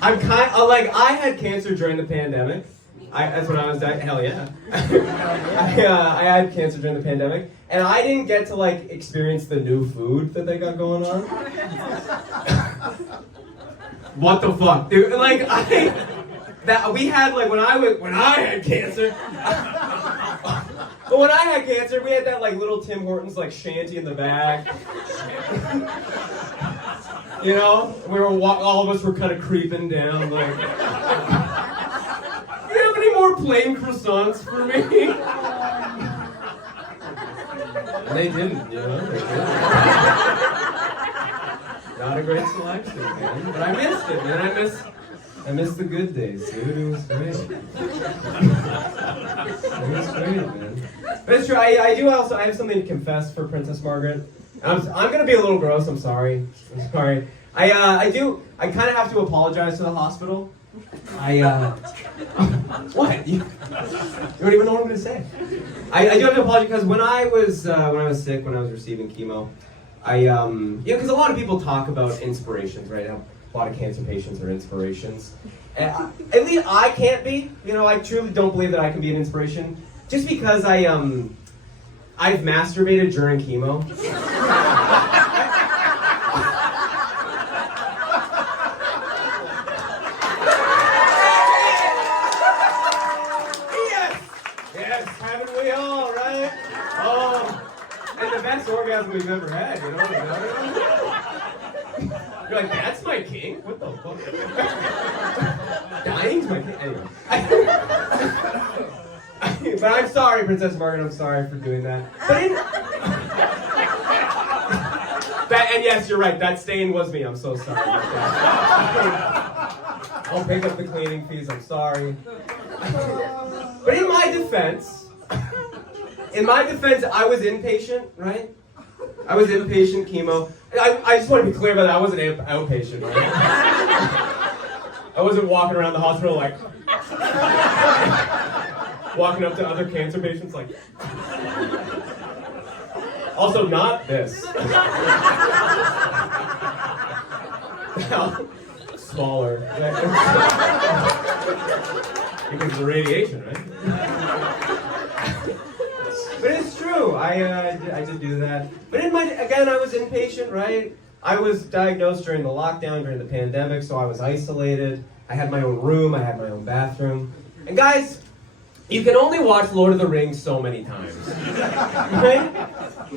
I'm kind of like, I had cancer during the pandemic. That's when I was hell yeah. I had cancer during the pandemic, and I didn't get to like experience the new food that they got going on. What the fuck, dude? Like we had like when I had cancer. But when I had cancer, we had that like little Tim Hortons like shanty in the back. We were all of us were kind of creeping down like. plain croissants for me? And they didn't, you know, they didn't. Not a great selection, man. But I missed it, man. I missed the good days, dude. It was great. It was great, man. But it's true, I have something to confess for Princess Margaret. I'm gonna be a little gross, I'm sorry. I'm sorry. I kind of have to apologize to the hospital. What? You don't even know what I'm gonna say. I do have to apologize because when I was sick, when I was receiving chemo, because a lot of people talk about inspirations, right? How a lot of cancer patients are inspirations. At least I can't be. You know, I truly don't believe that I can be an inspiration, just because I've masturbated during chemo. Yes, haven't we all, right? Oh, and the best orgasm we've ever had, you know? You're like, that's my king? What the fuck? Dying's my king? Anyway. But I'm sorry, Princess Margaret, I'm sorry for doing that. And yes, you're right, that stain was me, I'm so sorry about that. I'll pick up the cleaning fees, I'm sorry. But in my defense, I was inpatient, right? I was inpatient chemo. I just want to be clear about that. I wasn't outpatient, right? I wasn't walking around the hospital like, walking up to other cancer patients like. Also, not this. Smaller. Because of the radiation, right? But it's true. I did do that. But I was inpatient, right? I was diagnosed during the lockdown, during the pandemic, so I was isolated. I had my own room. I had my own bathroom. And guys, you can only watch Lord of the Rings so many times, right?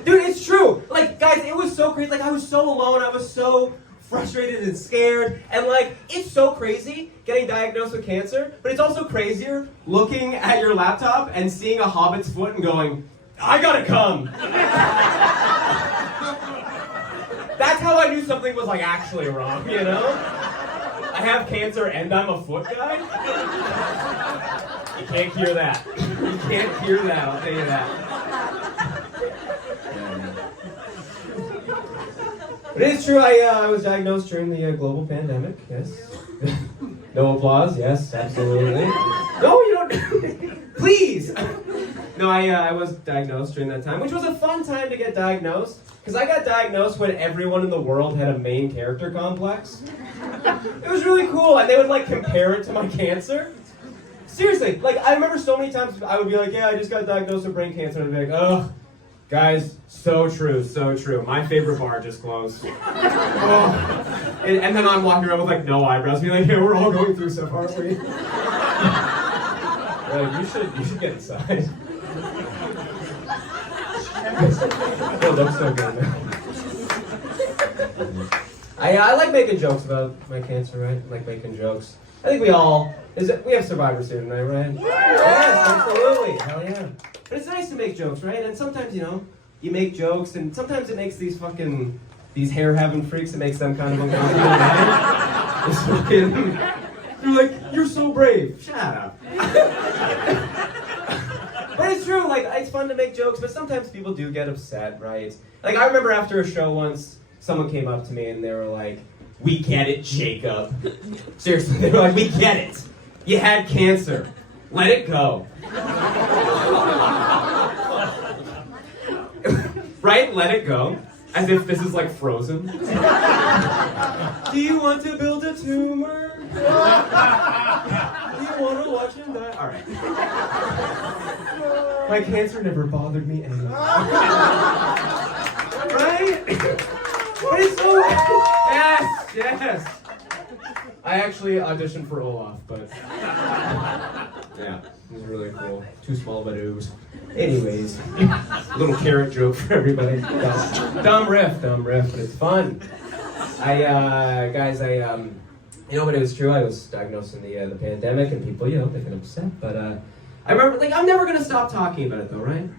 Dude, it's true. Like, guys, it was so crazy. Like, I was so alone. I was so frustrated and scared, and like, it's so crazy getting diagnosed with cancer, but it's also crazier looking at your laptop and seeing a hobbit's foot and going, I gotta come. That's how I knew something was like actually wrong, you know? I have cancer and I'm a foot guy? You can't hear that. You can't hear that, I'll tell you that. But it's true, I was diagnosed during the global pandemic, yes. No applause, yes, absolutely. No, you don't, please! No, I was diagnosed during that time, which was a fun time to get diagnosed, because I got diagnosed when everyone in the world had a main character complex. It was really cool, and they would like compare it to my cancer. Seriously, like I remember so many times I would be like, yeah, I just got diagnosed with brain cancer, and I'd be like, ugh. Guys, so true, so true. My favorite bar just closed. Oh. And then I'm walking around with like no eyebrows, being like, yeah, we're all going through stuff, aren't we? You should get inside. It looks so good, man. I like making jokes about my cancer, right? I like making jokes. I think we have Survivor soon, right? Yes, absolutely. Hell yeah. But it's nice to make jokes, right? And sometimes, you know, you make jokes, and sometimes it makes these hair-having freaks, it makes them kind of uncomfortable, right? You're like, you're so brave. Shut up. But it's true, like, it's fun to make jokes, but sometimes people do get upset, right? Like, I remember after a show once, someone came up to me and they were like, we get it, Jacob. Seriously, they were like, we get it. You had cancer. Let it go. Right? Let it go. As if this is like Frozen. Do you want to build a tumor? Do you want to watch him die? Alright. My cancer never bothered me anyway. Right? But it's so... Yes! I actually auditioned for Olaf, but... Yeah, it was really cool. Too small but ooze. Anyways, little carrot joke for everybody. Dumb riff, but it's fun. You know, but it was true. I was diagnosed in the pandemic, and people, you know, they get upset. But I remember, like, I'm never gonna stop talking about it though, right?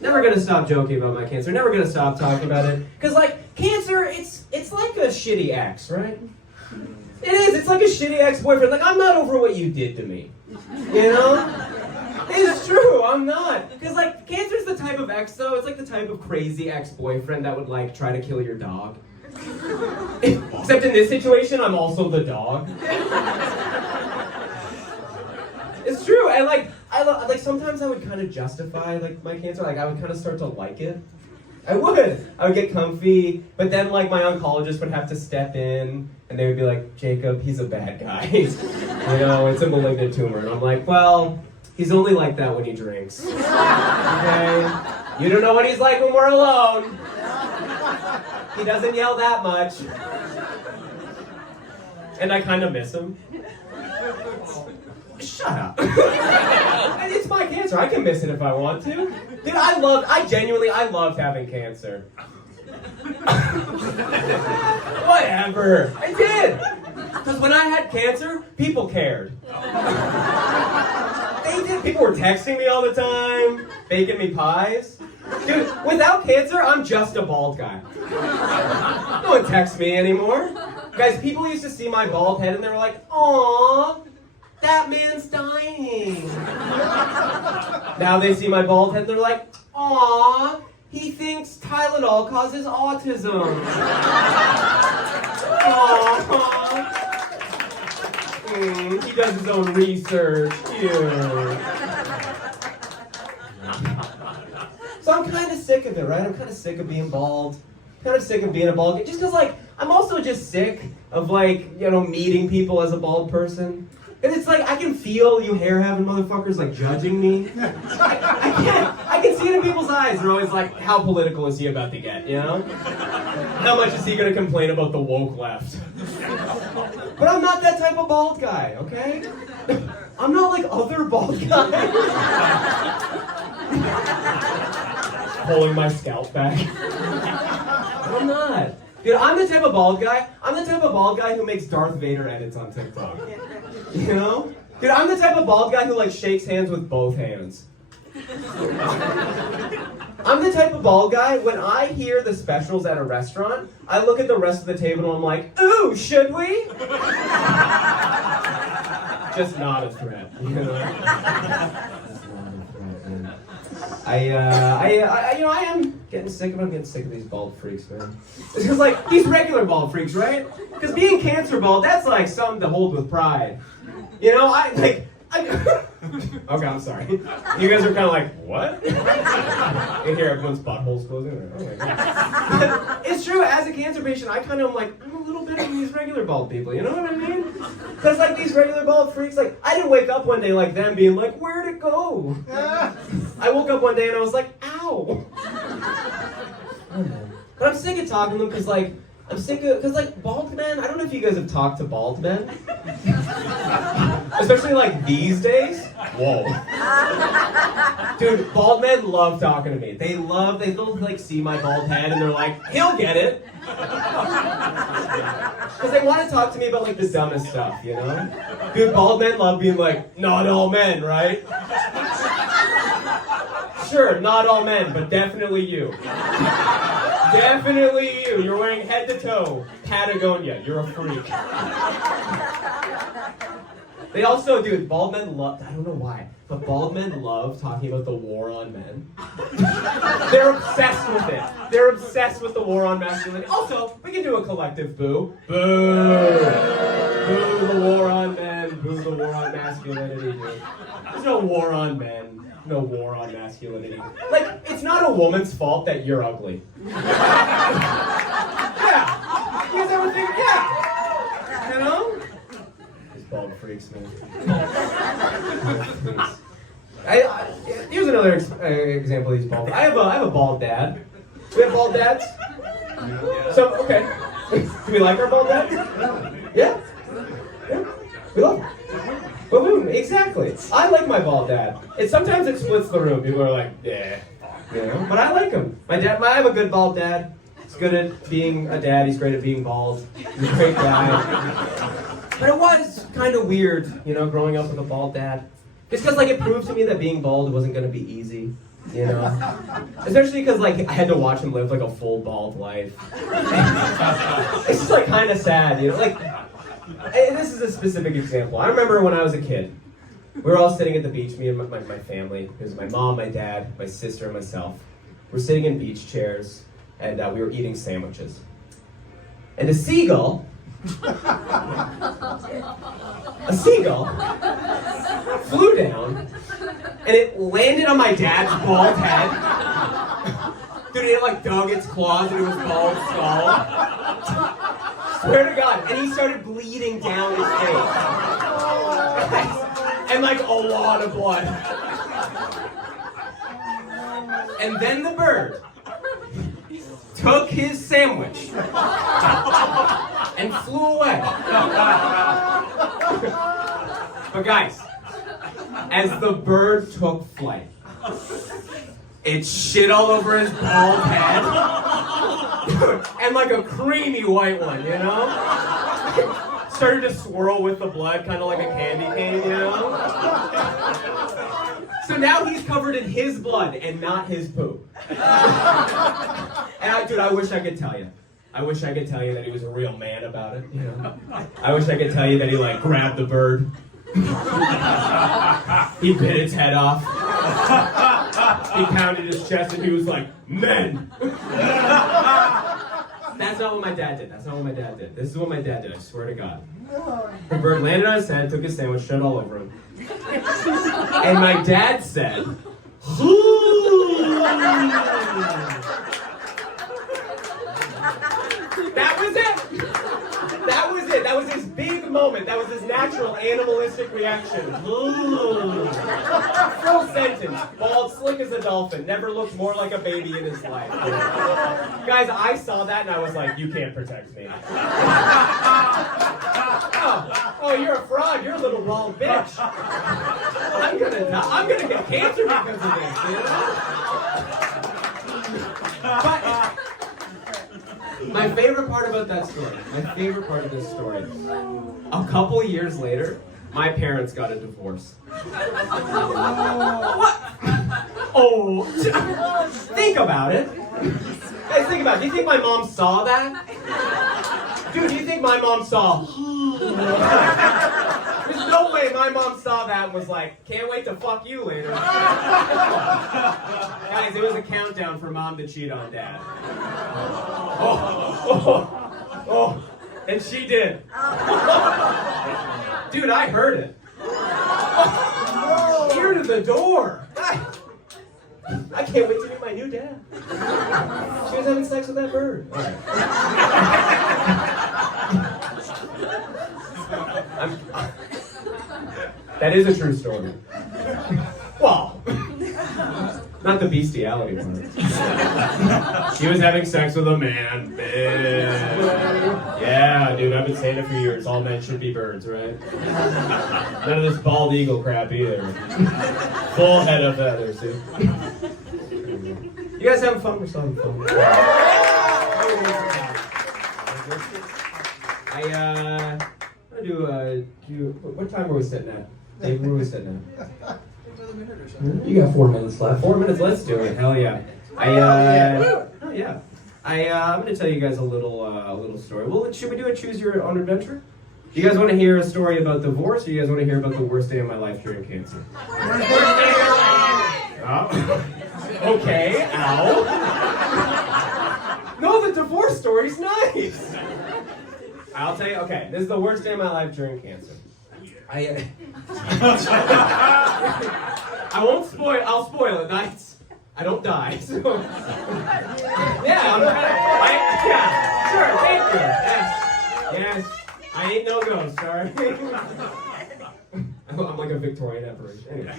Never gonna stop joking about my cancer. Never gonna stop talking about it. Cause like, cancer, it's like a shitty ex, right? It is, it's like a shitty ex-boyfriend. Like, I'm not over what you did to me. You know? It's true, I'm not. Because, like, cancer's the type of ex, though, it's like the type of crazy ex-boyfriend that would, like, try to kill your dog. Except in this situation, I'm also the dog. It's true, and, like, sometimes I would kind of justify, like, my cancer. Like, I would kind of start to like it. I would get comfy, but then, like, my oncologist would have to step in, and they would be like, Jacob, he's a bad guy. You know, it's a malignant tumor. And I'm like, well, he's only like that when he drinks. Okay? You don't know what he's like when we're alone. He doesn't yell that much. And I kind of miss him. Shut up. It's my cancer. I can miss it if I want to. Dude, I genuinely loved having cancer. Whatever. I did. Because when I had cancer, people cared. They did. People were texting me all the time, baking me pies. Dude, without cancer, I'm just a bald guy. No one texts me anymore. Guys, people used to see my bald head and they were like, "Aww, that man's dying." Now they see my bald head and they're like, "Aww, he thinks Tylenol causes autism." Aww. He does his own research. Ew. So I'm kind of sick of it, right? I'm kind of sick of being bald. Kind of sick of being a bald guy. Just because, like, I'm also just sick of, like, you know, meeting people as a bald person. And it's like, I can feel you hair-having motherfuckers, like, judging me. I can see it in people's eyes. They're always like, how political is he about to get, you know? How much is he going to complain about the woke left? But I'm not that type of bald guy, okay? I'm not like other bald guys. Pulling my scalp back. I'm not. Dude, I'm the type of bald guy who makes Darth Vader edits on TikTok. You know? Dude, I'm the type of bald guy who, like, shakes hands with both hands. I'm the type of bald guy, when I hear the specials at a restaurant, I look at the rest of the table and I'm like, ooh, should we? Just not a threat, you know? Just not a threat, man. I am getting sick of it. I'm getting sick of these bald freaks, man. It's because, like, these regular bald freaks, right? Because being cancer bald, that's, like, something to hold with pride. You know, okay, I'm sorry. You guys are kind of like, what? You hear everyone's buttholes closing. Oh my God. It's true, as a cancer patient, I kind of am like, I'm a little bit of these regular bald people, you know what I mean? Because, like, these regular bald freaks, like, I didn't wake up one day like them being like, where'd it go? I woke up one day and I was like, ow. But I'm sick of talking to them because, like, bald men, I don't know if you guys have talked to bald men. Especially, like, these days. Whoa. Dude, bald men love talking to me. They'll, like, see my bald head and they're like, he'll get it. Because they want to talk to me about, like, the dumbest stuff, you know? Dude, bald men love being like, not all men, right? Sure, not all men, but definitely you. Definitely you. You're wearing head to toe Patagonia. You're a freak. They also, dude, bald men love, I don't know why, but bald men love talking about the war on men. They're obsessed with it. They're obsessed with the war on masculinity. Also, we can do a collective boo. Boo. Boo the war on men. Boo the war on masculinity, dude. There's no war on men. No war on masculinity. Like, it's not a woman's fault that you're ugly. Yeah. You guys ever think, yeah. You know? These bald freaks, man. Here's another example of these bald. I have a bald dad. We have bald dads? So, okay. Do we like our bald dads? Yeah? Yeah. We love them. Boom, exactly. I like my bald dad. Sometimes it splits the room. People are like, yeah, you know. But I like him. I have a good bald dad. He's good at being a dad. He's great at being bald. He's a great guy. But it was kind of weird, you know, growing up with a bald dad. Just because like it proved to me that being bald wasn't going to be easy, you know? Especially because like I had to watch him live like a full bald life. It's just like kind of sad, you know? Like, and this is a specific example. I remember when I was a kid, we were all sitting at the beach, me and my family. It was my mom, my dad, my sister, and myself. We're sitting in beach chairs, and we were eating sandwiches. And a seagull flew down, and it landed on my dad's bald head. Dude, it like dug its claws into his bald skull. Swear to God, and he started bleeding down his face. And like a lot of blood. And then the bird took his sandwich and flew away. But guys, as the bird took flight, it shit all over his bald head. And like a creamy white one, you know? Started to swirl with the blood, kind of like a candy cane, you know? So now he's covered in his blood and not his poop. And I wish I could tell you. I wish I could tell you that he was a real man about it, you know? I wish I could tell you that he like grabbed the bird. He bit its head off. He pounded his chest and he was like, men! That's not what my dad did. That's not what my dad did. This is what my dad did, I swear to God. The bird landed on his head, took his sandwich, shit all over him. And my dad said, that was it. That was it. That was his big moment. That was his natural animalistic reaction. Full sentence. Bald, slick as a dolphin. Never looked more like a baby in his life. Guys, I saw that and I was like, you can't protect me. Oh, you're a fraud. You're a little bald bitch. I'm gonna die. I'm gonna get cancer because of this, you know? But my favorite part about that story, my favorite part of this story, a couple years later, my parents got a divorce. What? Oh, think about it. Guys, think about it. Do you think my mom saw that? Dude, do you think my mom saw? There's no way my mom saw that and was like, can't wait to fuck you later. Guys, it was a countdown for mom to cheat on dad. Oh, and she did. Dude, I heard it. Ear to the door. I can't wait to meet my new dad. She was having sex with that bird. Okay. That is a true story. Well, not the bestiality part. She was having sex with a man. Yeah, dude, I've been saying it for years. All men should be birds, right? None of this bald eagle crap either. Full head of feathers, dude. You guys having fun? We're still having fun. What time are we sitting at? Dave, where are we sitting at? You got 4 minutes left. 4 minutes, let's do it. Hell yeah. Oh yeah. I'm going to tell you guys a little story. Well, should we do a choose your own adventure? Do you guys want to hear a story about divorce, or you guys want to hear about the worst day of my life during cancer? Oh. Okay, ow. No, the divorce story's nice. I'll tell you, okay, this is the worst day of my life during cancer. I won't spoil, I'll spoil it, I don't die, so. Yeah, sure, thank you, yes, I ain't no ghost, alright? I'm like a Victorian apparition, anyway.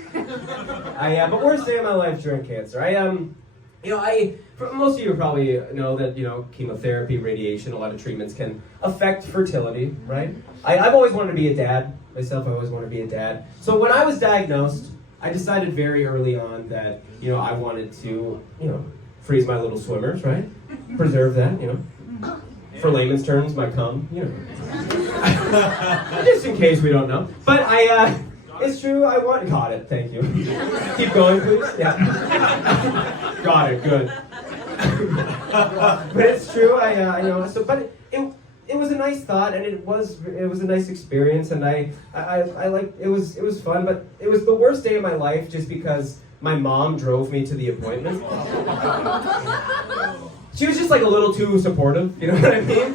But worst day of my life during cancer, most of you probably know that, chemotherapy, radiation, a lot of treatments can affect fertility, right? I've always wanted to be a dad. Myself, I always wanted to be a dad. So when I was diagnosed, I decided very early on that, I wanted to, freeze my little swimmers, right? Preserve that, For layman's terms, my cum, Just in case we don't know. But It's true, got it, thank you. Keep going, please. Yeah. Got it, good. But it's true, but it was a nice thought, and it was a nice experience, and I like, it was fun, but it was the worst day of my life just because my mom drove me to the appointment. She was just like a little too supportive, you know what I mean?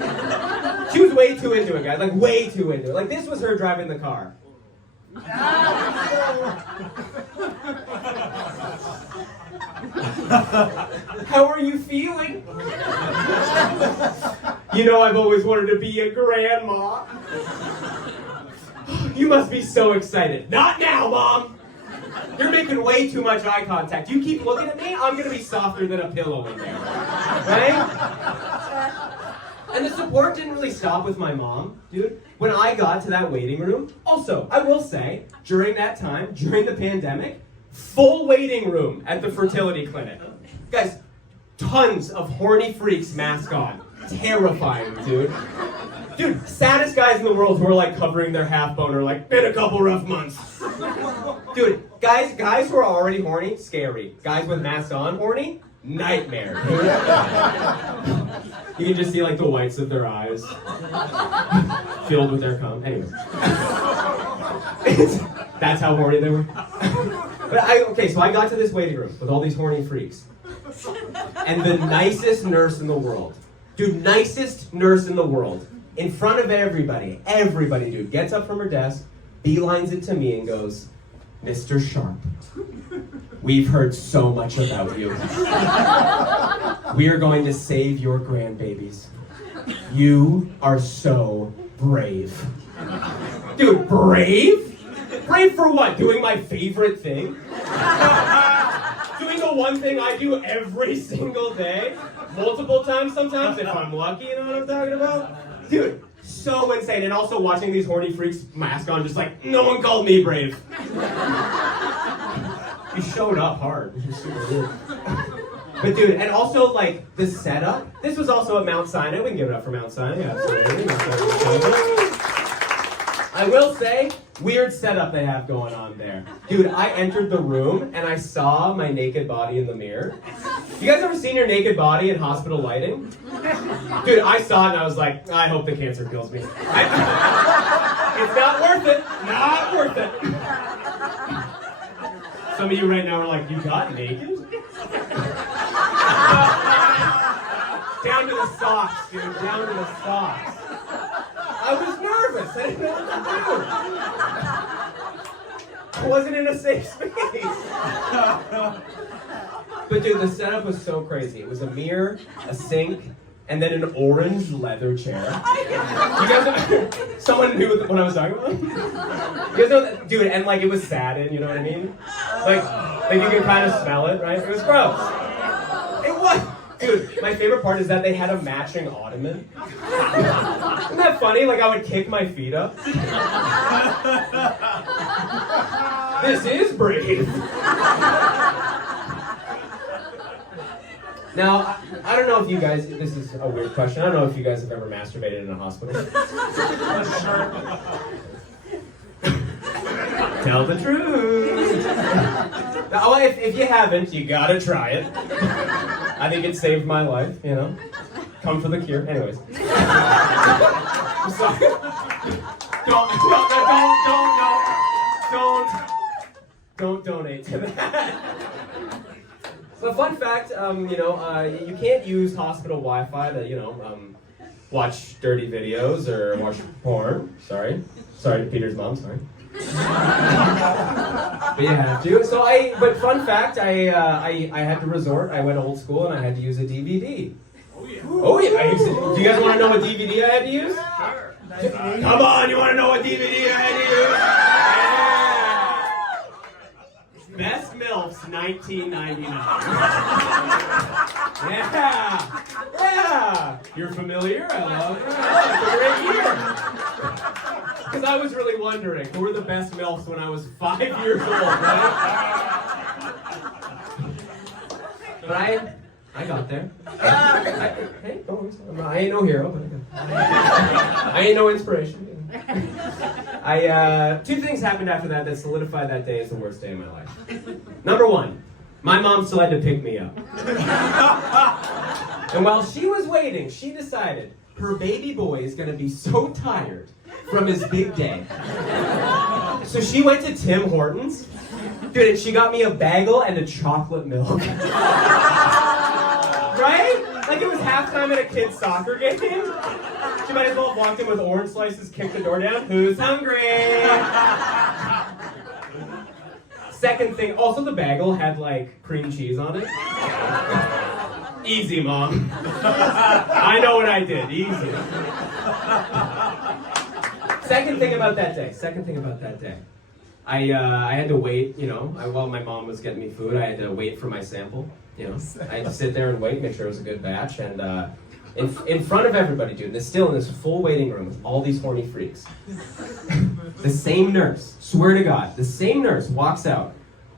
She was way too into it, guys, like way too into it. Like this was her driving the car. How are you feeling? You know, I've always wanted to be a grandma. You must be so excited. Not now, Mom! You're making way too much eye contact. You keep looking at me, I'm gonna be softer than a pillow in there. Right? And the support didn't really stop with my mom, dude. When I got to that waiting room, also, I will say, during that time, during the pandemic, full waiting room at the fertility clinic. Guys, tons of horny freaks mask on. Terrifying, dude. Dude, saddest guys in the world who are like covering their half bone or like, been a couple rough months. Dude, guys who are already horny, scary. Guys with masks on, horny, nightmare. You can just see like the whites of their eyes filled with their cum. Anyways. That's how horny they were. But so I got to this waiting room with all these horny freaks. And the nicest nurse in the world, dude, nicest nurse in the world, in front of everybody, dude, gets up from her desk, beelines it to me and goes, Mr. Sharpe, we've heard so much about you. We are going to save your grandbabies. You are so brave. Dude, brave? Brave for what? Doing my favorite thing? Doing the one thing I do every single day? Multiple times sometimes, if I'm lucky, you know what I'm talking about? Dude, so insane. And also watching these horny freaks mask on, just like, no one called me brave. You showed up hard. Super weird. But dude, and also like the setup, this was also at Mount Sinai. We can give it up for Mount Sinai, absolutely. I will say, weird setup they have going on there. Dude, I entered the room and I saw my naked body in the mirror. You guys ever seen your naked body in hospital lighting? Dude, I saw it and I was like, I hope the cancer kills me. It's not worth it. Not worth it. Some of you right now are like, you got naked? Down to the socks, dude. Down to the socks. I was nervous. I didn't know what to do. I wasn't in a safe space. But dude, the setup was so crazy. It was a mirror, a sink, and then an orange leather chair. You guys, someone knew what I was talking about? You guys know that, dude, and like it was satin, you know what I mean? Like you can kind of smell it, right? It was gross. It was. Dude, my favorite part is that they had a matching ottoman. Isn't that funny? Like, I would kick my feet up. This is brave. Now, I don't know if you guys, this is a weird question, I don't know if you guys have ever masturbated in a hospital. Tell the truth. Now, if you haven't, you gotta try it. I think it saved my life, you know. Come for the cure. Anyways. I'm sorry. Don't donate to that. So fun fact, you can't use hospital Wi-Fi to, watch dirty videos or watch porn. Sorry to Peter's mom, sorry. But you have to. But fun fact, I had to resort. I went old school and I had to use a DVD. Oh yeah. Do you guys want to know what DVD I had to use? Sure. Come on, you want to know what DVD I had to use? Yeah. Best MILFs, 1999. Yeah. You're familiar? I love it. It's a great year. Because I was really wondering, who were the best MILFs when I was 5 years old, right? But I got there. Hey, don't worry. I ain't no hero, but I ain't no inspiration. Two things happened after that that solidified that day as the worst day of my life. Number one, my mom still had to pick me up. And while she was waiting, she decided her baby boy is gonna be so tired from his big day. So she went to Tim Hortons, dude, and she got me a bagel and a chocolate milk. Right? Like it was halftime at a kid's soccer game. She might as well have walked in with orange slices, kicked the door down. Who's hungry? Second thing, also the bagel had like cream cheese on it. Easy, Mom. I know what I did. Easy. Second thing about that day. I had to wait, while my mom was getting me food, I had to wait for my sample. I had to sit there and wait, make sure it was a good batch, and in front of everybody, dude, still in this full waiting room with all these horny freaks. The same nurse, swear to God, the same nurse walks out,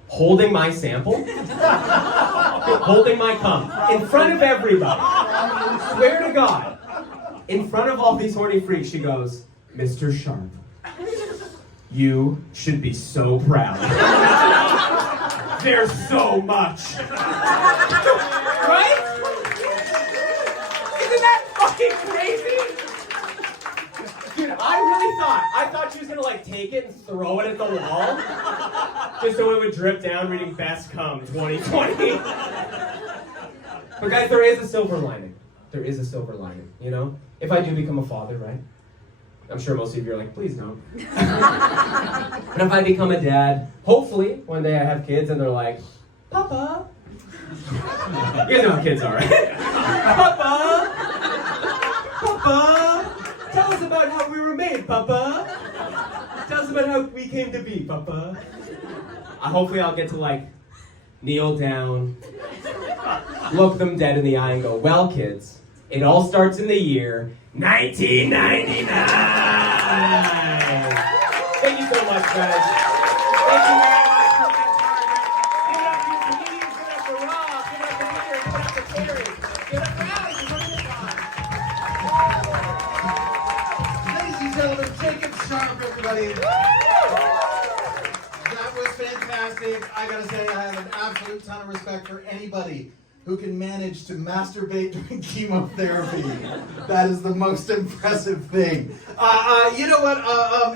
holding my sample, holding my cum, in front of everybody. Swear to God, in front of all these horny freaks, she goes, "Mr. Sharpe, you should be so proud. There's so much." Right? Isn't that fucking crazy? Dude, I thought she was gonna like take it and throw it at the wall. Just so it would drip down reading Best Cum 2020. But guys, there is a silver lining. There is a silver lining, If I do become a father, right? I'm sure most of you are like, please don't. And if I become a dad, hopefully one day I have kids and they're like, "Papa." You guys know how kids are, right? "Papa! Papa! Tell us about how we were made, Papa! Tell us about how we came to be, Papa." Hopefully I'll get to kneel down, look them dead in the eye and go, "Well, kids, it all starts in the year 1999. Thank you so much, guys. Thank you very much. Give it up to your comedians, give it up to Rob, give it up to Peter, give it up to Cari, give it up to Alex, give it up to Ladies and gentlemen, Jacob Sharpe, everybody. That was fantastic. I gotta say, I have an absolute ton of respect for anybody who can manage to masturbate during chemotherapy. That is the most impressive thing. You know what?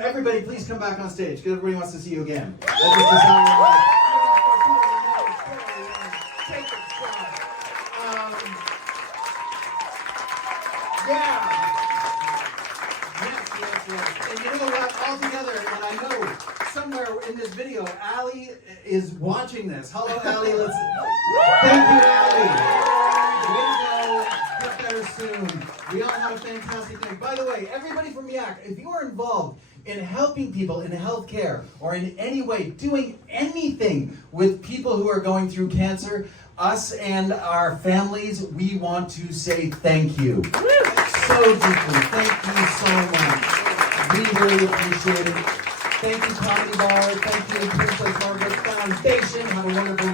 Everybody, please come back on stage, because everybody wants to see you again. That's just the sound of life. Yeah. Yes. And you know what? All together, and I know somewhere in this video, Allie is watching this. Hello, Allie. Thank you, Allie. Way to go. Get better soon. We all had a fantastic night. By the way, everybody from Yak, if you are involved in helping people in healthcare or in any way doing anything with people who are going through cancer, us and our families, we want to say thank you. So deeply. Thank you so much. We really appreciate it. Thank you, Comedy Bar. Thank you, Princess Margaret Foundation. Have a wonderful